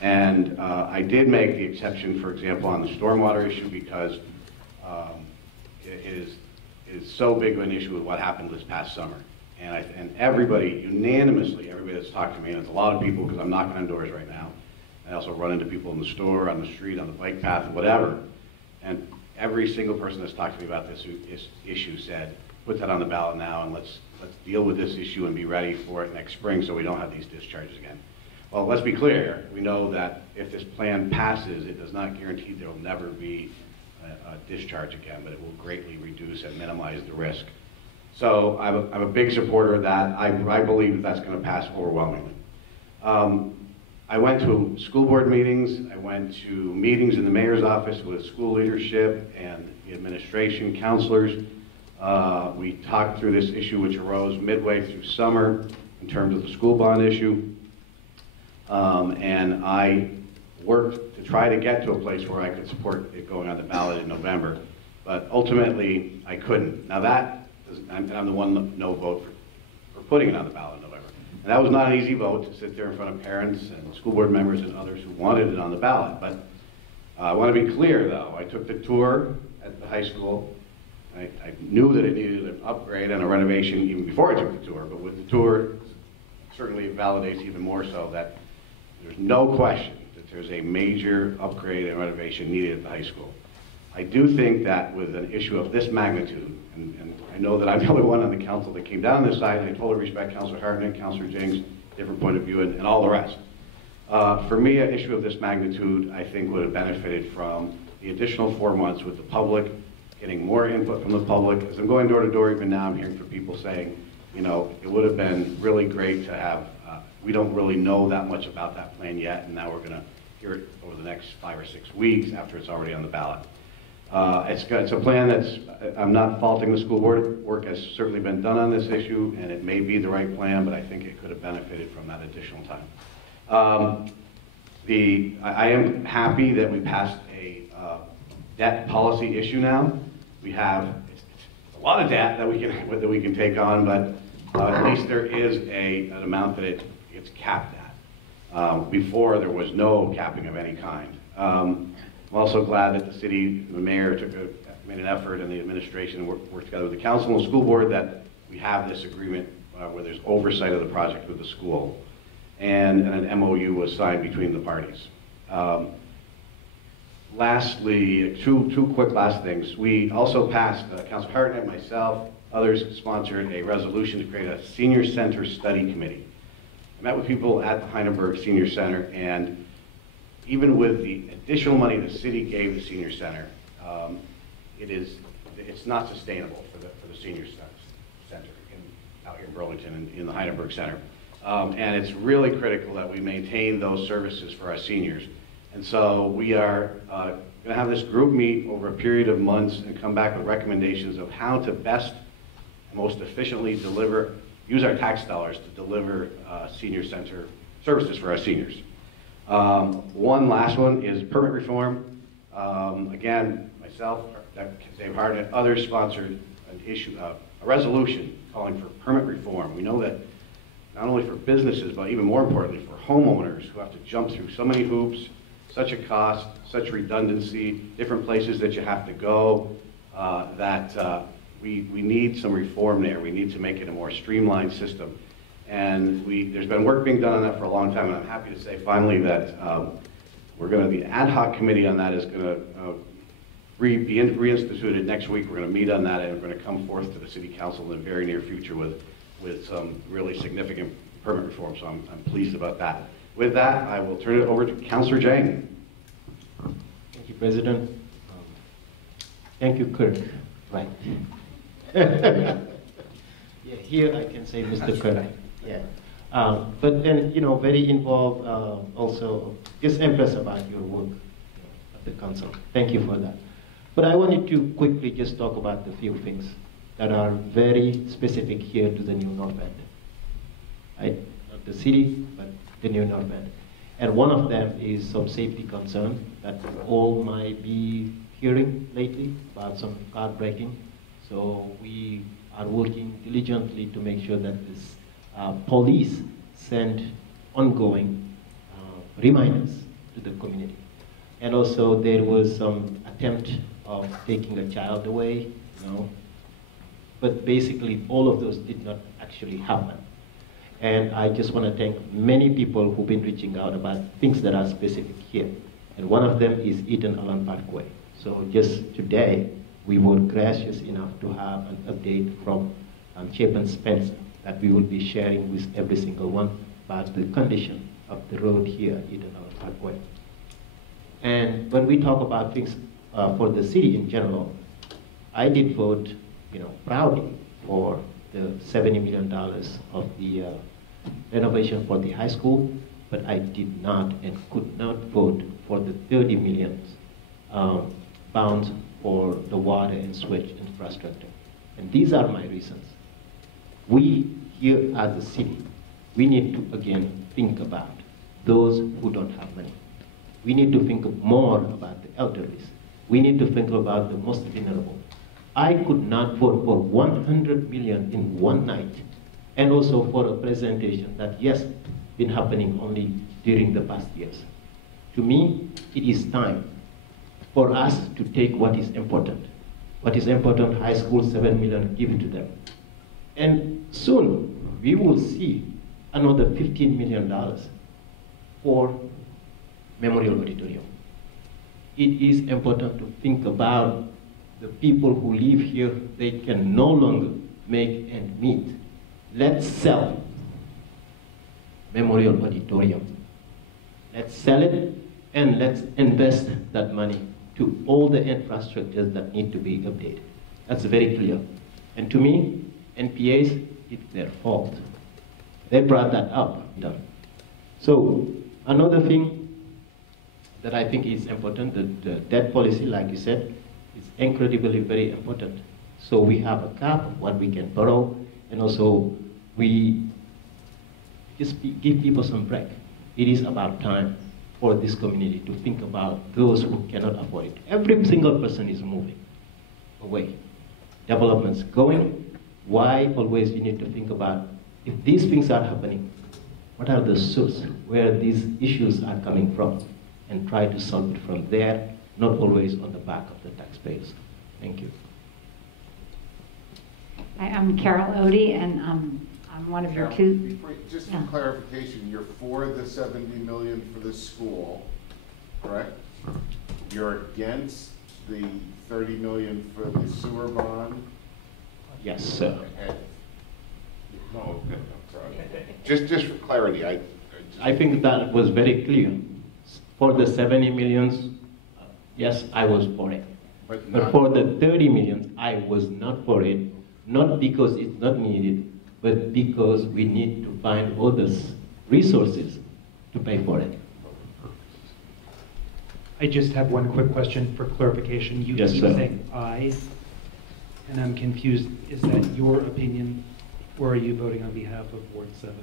And I did make the exception, for example, on the stormwater issue because it is so big of an issue with what happened this past summer. And everybody, unanimously, everybody that's talked to me, and it's a lot of people because I'm knocking on doors right now. I also run into people in the store, on the street, on the bike path, whatever. And every single person that's talked to me about this issue said, put that on the ballot now and let's deal with this issue and be ready for it next spring so we don't have these discharges again. Well, let's be clear. We know that if this plan passes, it does not guarantee there will never be a discharge again, but it will greatly reduce and minimize the risk. So I'm a big supporter of that. I believe that that's going to pass overwhelmingly. I went to school board meetings. I went to meetings in the mayor's office with school leadership and the administration, counselors. We talked through this issue which arose midway through summer in terms of the school bond issue. And I worked to try to get to a place where I could support it going on the ballot in November. But ultimately, I couldn't. Now I'm the one no vote for putting it on the ballot in November. And that was not an easy vote to sit there in front of parents and school board members and others who wanted it on the ballot. But I want to be clear, though. I took the tour at the high school. I knew that it needed an upgrade and a renovation even before I took the tour. But with the tour, certainly it validates even more so that there's no question that there's a major upgrade and renovation needed at the high school. I do think that with an issue of this magnitude, and I know that I'm the only one on the council that came down this side, and I totally respect Councilor Hartnett, Councilor Jings, different point of view, and all the rest. For me, an issue of this magnitude, I think, would have benefited from the additional 4 months with the public, getting more input from the public. As I'm going door to door, even now, I'm hearing from people saying, you know, it would have been really great to have, we don't really know that much about that plan yet, and now we're going to hear it over the next 5 or 6 weeks after it's already on the ballot. It's a plan that's, I'm not faulting the school board. Work has certainly been done on this issue, and it may be the right plan, but I think it could have benefited from that additional time. I am happy that we passed a debt policy issue now. We have it's a lot of debt that we can take on, but at least there is an amount that it's capped at. Before, there was no capping of any kind. I'm also glad that the city, the mayor made an effort, and the administration worked together with the council and the school board that we have this agreement where there's oversight of the project with the school. And an MOU was signed between the parties. Lastly, two quick last things. We also passed, Councilor Hartnett, myself, others sponsored a resolution to create a senior center study committee. I met with people at the Heidelberg Senior Center, and even with the additional money the city gave the senior center, it's not sustainable for the senior center out here in Burlington in the Heidelberg Center. And it's really critical that we maintain those services for our seniors. And so we are going to have this group meet over a period of months and come back with recommendations of how to best, most efficiently use our tax dollars to deliver senior center services for our seniors. One last one is permit reform. Again, myself, Dave Hart, and others sponsored an issue, a resolution calling for permit reform. We know that not only for businesses, but even more importantly for homeowners who have to jump through so many hoops, such a cost, such redundancy, different places that you have to go, we need some reform there. We need to make it a more streamlined system. And there's been work being done on that for a long time, and I'm happy to say finally that the ad hoc committee on that is going to be reinstituted next week. We're going to meet on that, and we're going to come forth to the city council in the very near future with some really significant permit reform, so I'm pleased about that. With that, I will turn it over to Councillor Jang. Thank you, President. Thank you, Kirk. Right. Yeah, here I can say Mr. Kirk. Yeah. But then, very involved also, just impressed about your work at the council. Thank you for that. But I wanted to quickly just talk about the few things that are very specific here to the new North End. Not the city, but the new North End. And one of them is some safety concern that all might be hearing lately about some car breaking. So we are working diligently to make sure that this police send ongoing reminders to the community. And also there was some attempt of taking a child away, but basically all of those did not actually happen. And I just want to thank many people who've been reaching out about things that are specific here. And one of them is Eden Allen Parkway. So just today, we were gracious enough to have an update from Chapin Spencer that we will be sharing with every single one about the condition of the road here, Eden Allen Parkway. And when we talk about things for the city in general, I did vote, proudly for the $70 million of the renovation for the high school, but I did not and could not vote for the $30 million bound for the water and sewage infrastructure. And these are my reasons. We here as a city, we need to again think about those who don't have money. We need to think more about the elderly. We need to think about the most vulnerable. I could not vote for $100 million in one night, and also for a presentation that, yes, been happening only during the past years. To me, it is time for us to take what is important. What is important, high school, $7 million, give it to them. And soon, we will see another $15 million for Memorial Auditorium. It is important to think about the people who live here. They can no longer make ends meet. Let's sell Memorial Auditorium. Let's sell it, and let's invest that money to all the infrastructures that need to be updated. That's very clear. And to me, NPAs, it's their fault. They brought that up. So another thing that I think is important, the debt policy, like you said, is incredibly very important. So we have a cap of what we can borrow, and also we just give people some break. It is about time for this community to think about those who cannot afford it. Every single person is moving away. Development's going. Why always you need to think about, if these things are happening, what are the sources where these issues are coming from, and try to solve it from there, not always on the back of the taxpayers. Thank you. Hi, I'm Carol Odie, and I'm one of your two. Just for clarification, you're for the $70 million for the school, correct? You're against the $30 million for the sewer bond? Yes, sir. No, I'm sorry. Just for clarity, I think that was very clear. For the 70 millions, yes, I was for it. But for the 30 million, I was not for it. Not because it's not needed, but because we need to find other resources to pay for it. I just have one quick question for clarification. You keep saying aye, and I'm confused. Is that your opinion, or are you voting on behalf of Ward 7?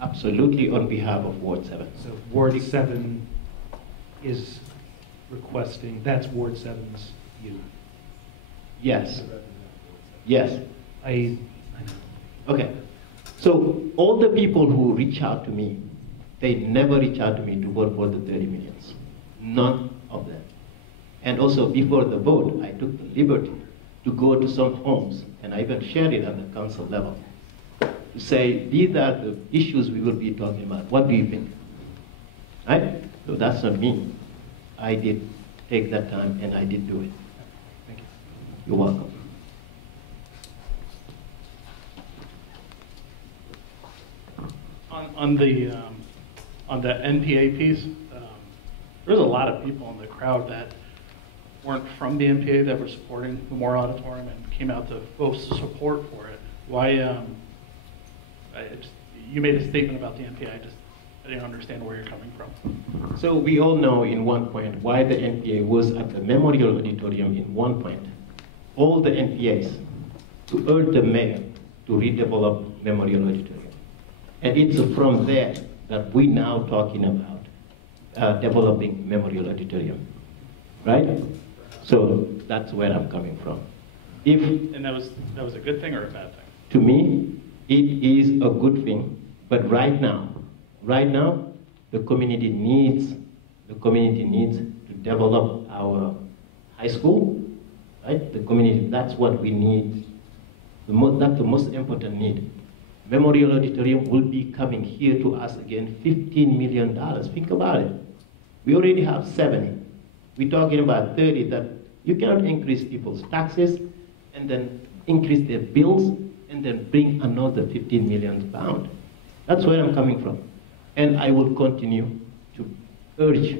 absolutely on behalf of Ward 7. So Ward 7 is requesting, that's Ward 7's you. Yes. Yes. I know. Okay. So all the people who reach out to me, they never reach out to me to vote for the 30 millions. None of them. And also before the vote, I took the liberty to go to some homes, and I even shared it at the council level, to say, these are the issues we will be talking about. What do you think? Right? So that's not me. I did take that time, and I did do it. Thank you. You're welcome. On the NPA piece, there's a lot of people in the crowd that weren't from the NPA that were supporting the Moore Auditorium and came out to vote support for it. Why? You made a statement about the NPA. I didn't understand where you're coming from. So we all know in one point why the NPA was at the Memorial Auditorium in one point. All the NPAs to urge the mayor to redevelop Memorial Auditorium. And it's from there that we're now talking about developing Memorial Auditorium, right? So that's where I'm coming from. And that was a good thing or a bad thing? To me, it is a good thing, but right now, the community needs to develop our high school, right? The community, that's what we need. That's the most important need. Memorial Auditorium will be coming here to us again, $15 million. Think about it. We already have 70. We're talking about 30 that you cannot increase people's taxes and then increase their bills and then bring another 15 million pounds. That's where I'm coming from. And I will continue to urge,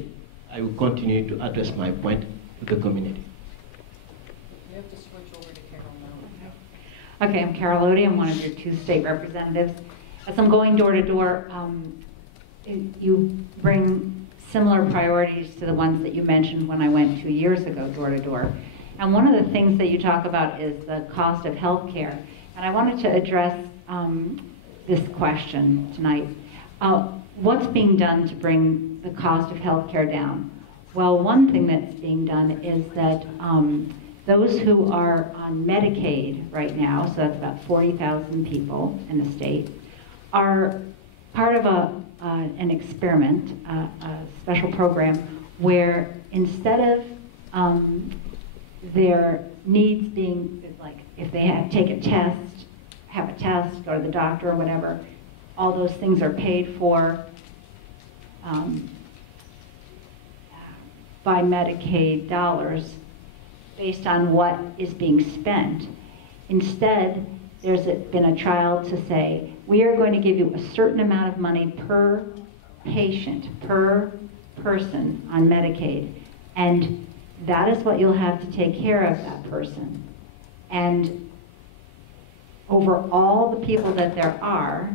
I will continue to address my point to the community. You have to switch over to Carol now. Okay, I'm Carol Odie. I'm one of your two state representatives. As I'm going door to door, you bring similar priorities to the ones that you mentioned when I went 2 years ago door to door. And one of the things that you talk about is the cost of health care. And I wanted to address this question tonight. What's being done to bring the cost of health care down? Well, one thing that's being done is that those who are on Medicaid right now, so that's about 40,000 people in the state, are part of an experiment, a special program, where instead of their needs being, like if they have a test, go to the doctor or whatever, all those things are paid for by Medicaid dollars based on what is being spent. Instead, there's been a trial to say, we are going to give you a certain amount of money per patient, per person on Medicaid, and that is what you'll have to take care of that person. And over all the people that there are,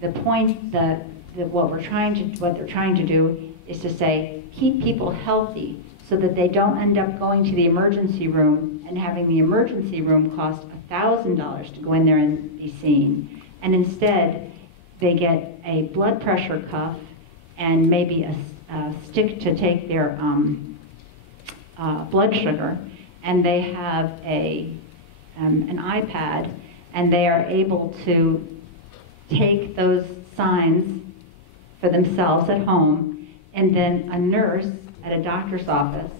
the point that what they're trying to do is to say, keep people healthy so that they don't end up going to the emergency room and having the emergency room cost $1,000 to go in there and be seen. And instead, they get a blood pressure cuff and maybe a stick to take their blood sugar, and they have an iPad, and they are able to take those signs for themselves at home, and then a nurse at a doctor's office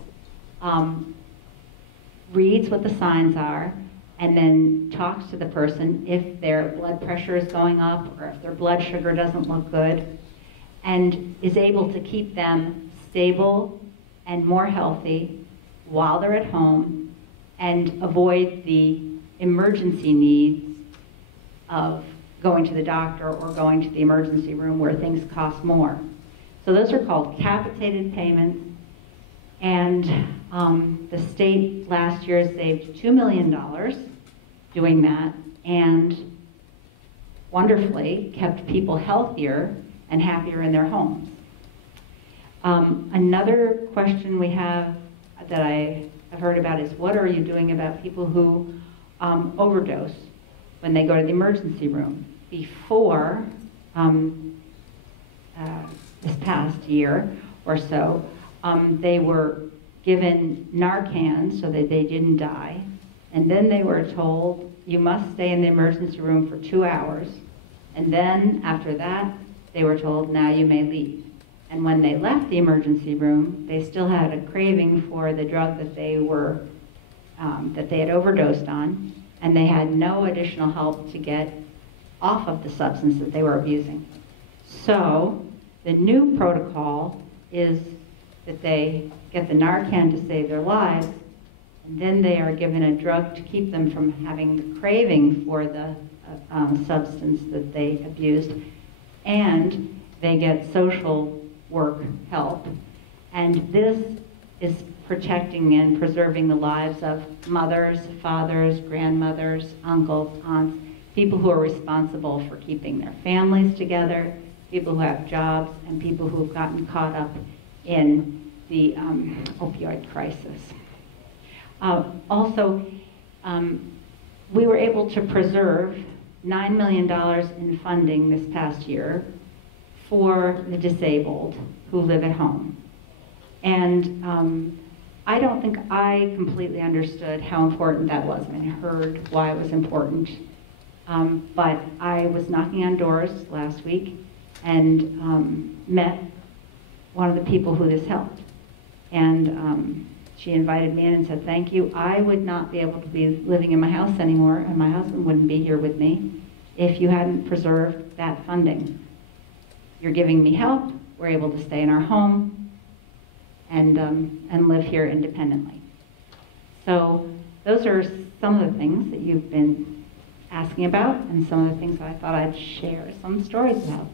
reads what the signs are and then talks to the person if their blood pressure is going up or if their blood sugar doesn't look good, and is able to keep them stable and more healthy while they're at home and avoid the emergency needs of going to the doctor or going to the emergency room where things cost more. So those are called capitated payments, and the state last year saved $2 million doing that, and wonderfully kept people healthier and happier in their homes. Another question we have that I have heard about is, what are you doing about people who overdose when they go to the emergency room? Before this past year or so, they were given Narcan so that they didn't die. And then they were told, you must stay in the emergency room for 2 hours. And then after that, they were told, now you may leave. And when they left the emergency room, they still had a craving for the drug that they were, that they had overdosed on, and they had no additional help to get off of the substance that they were abusing. So the new protocol is that they get the Narcan to save their lives, and then they are given a drug to keep them from having the craving for the substance that they abused, and they get social work help. And this is protecting and preserving the lives of mothers, fathers, grandmothers, uncles, aunts, people who are responsible for keeping their families together, people who have jobs, and people who have gotten caught up in the opioid crisis. Also, we were able to preserve $9 million in funding this past year for the disabled who live at home. And I don't think I completely understood how important that was. I mean, I heard why it was important. But I was knocking on doors last week and met one of the people who this helped. And she invited me in and said, thank you. I would not be able to be living in my house anymore, and my husband wouldn't be here with me if you hadn't preserved that funding. You're giving me help. We're able to stay in our home and live here independently. So those are some of the things that you've been asking about, and some of the things that I thought I'd share some stories about.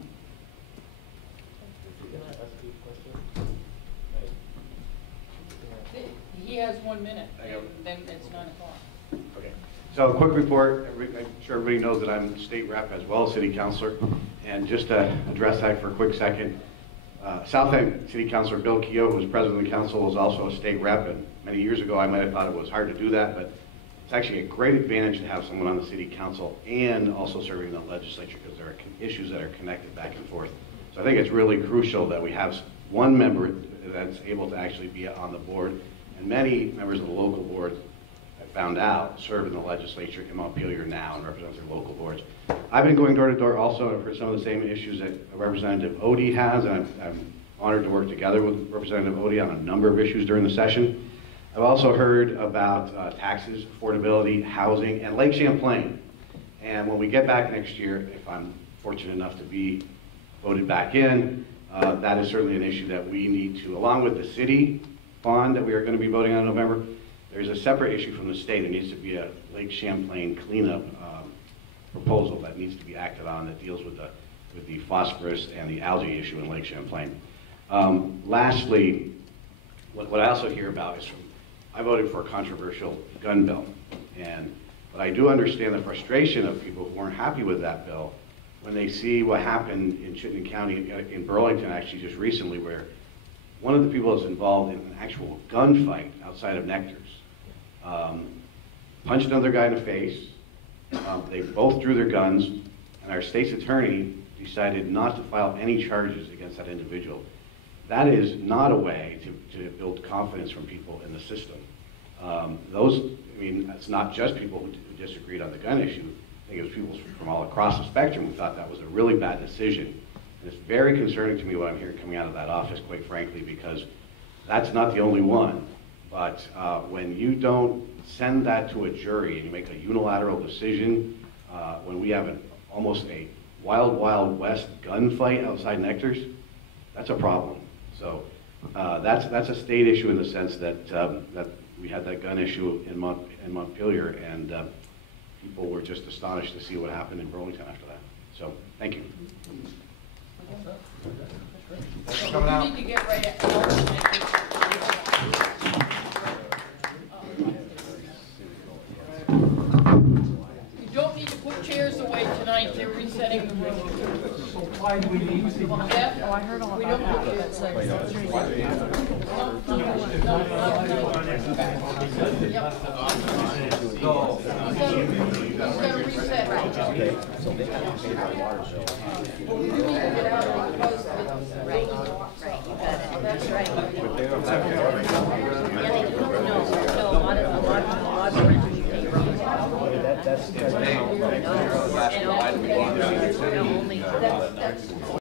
He has 1 minute, and then it's 9 o'clock. Okay. So a quick report. I'm sure everybody knows that I'm state rep as well as city councilor. And just to address that for a quick second, South End City Councilor Bill Keogh, who was president of the council, was also a state rep. And many years ago, I might have thought it was hard to do that, but it's actually a great advantage to have someone on the city council and also serving in the legislature, because there are issues that are connected back and forth. So I think it's really crucial that we have one member that's able to actually be on the board. And many members of the local board, I found out, serve in the legislature in Montpelier now and represent their local boards. I've been going door to door also, and I've heard some of the same issues that Representative Odie has, and I'm honored to work together with Representative Odie on a number of issues during the session. I've also heard about taxes, affordability, housing, and Lake Champlain. And when we get back next year, if I'm fortunate enough to be voted back in, that is certainly an issue that we need to, along with the city bond that we are going to be voting on in November, there's a separate issue from the state. There needs to be a Lake Champlain cleanup proposal that needs to be acted on that deals with the phosphorus and the algae issue in Lake Champlain. Lastly, what I also hear about is I voted for a controversial gun bill, but I do understand the frustration of people who weren't happy with that bill when they see what happened in Chittenden County, in Burlington actually just recently, where one of the people that's involved in an actual gunfight outside of Nectar's punched another guy in the face. They both drew their guns, and our state's attorney decided not to file any charges against that individual. That is not a way to build confidence from people in the system. It's not just people who disagreed on the gun issue. I think it was people from all across the spectrum who thought that was a really bad decision. And it's very concerning to me what I'm hearing coming out of that office, quite frankly, because that's not the only one. But when you don't send that to a jury and you make a unilateral decision, when we have almost a wild, wild west gunfight outside Nectar's, that's a problem. So that's a state issue in the sense that that we had that gun issue in Montpelier, and people were just astonished to see what happened in Burlington after that. So thank you. So we need to get right at You don't need to put chairs away tonight. They're resetting the room. Why do we need to? Yeah? Oh, I heard all about that. We don't put chairs. Okay, so they have to pay their water bill. Right, you got it, that's right. But they don't have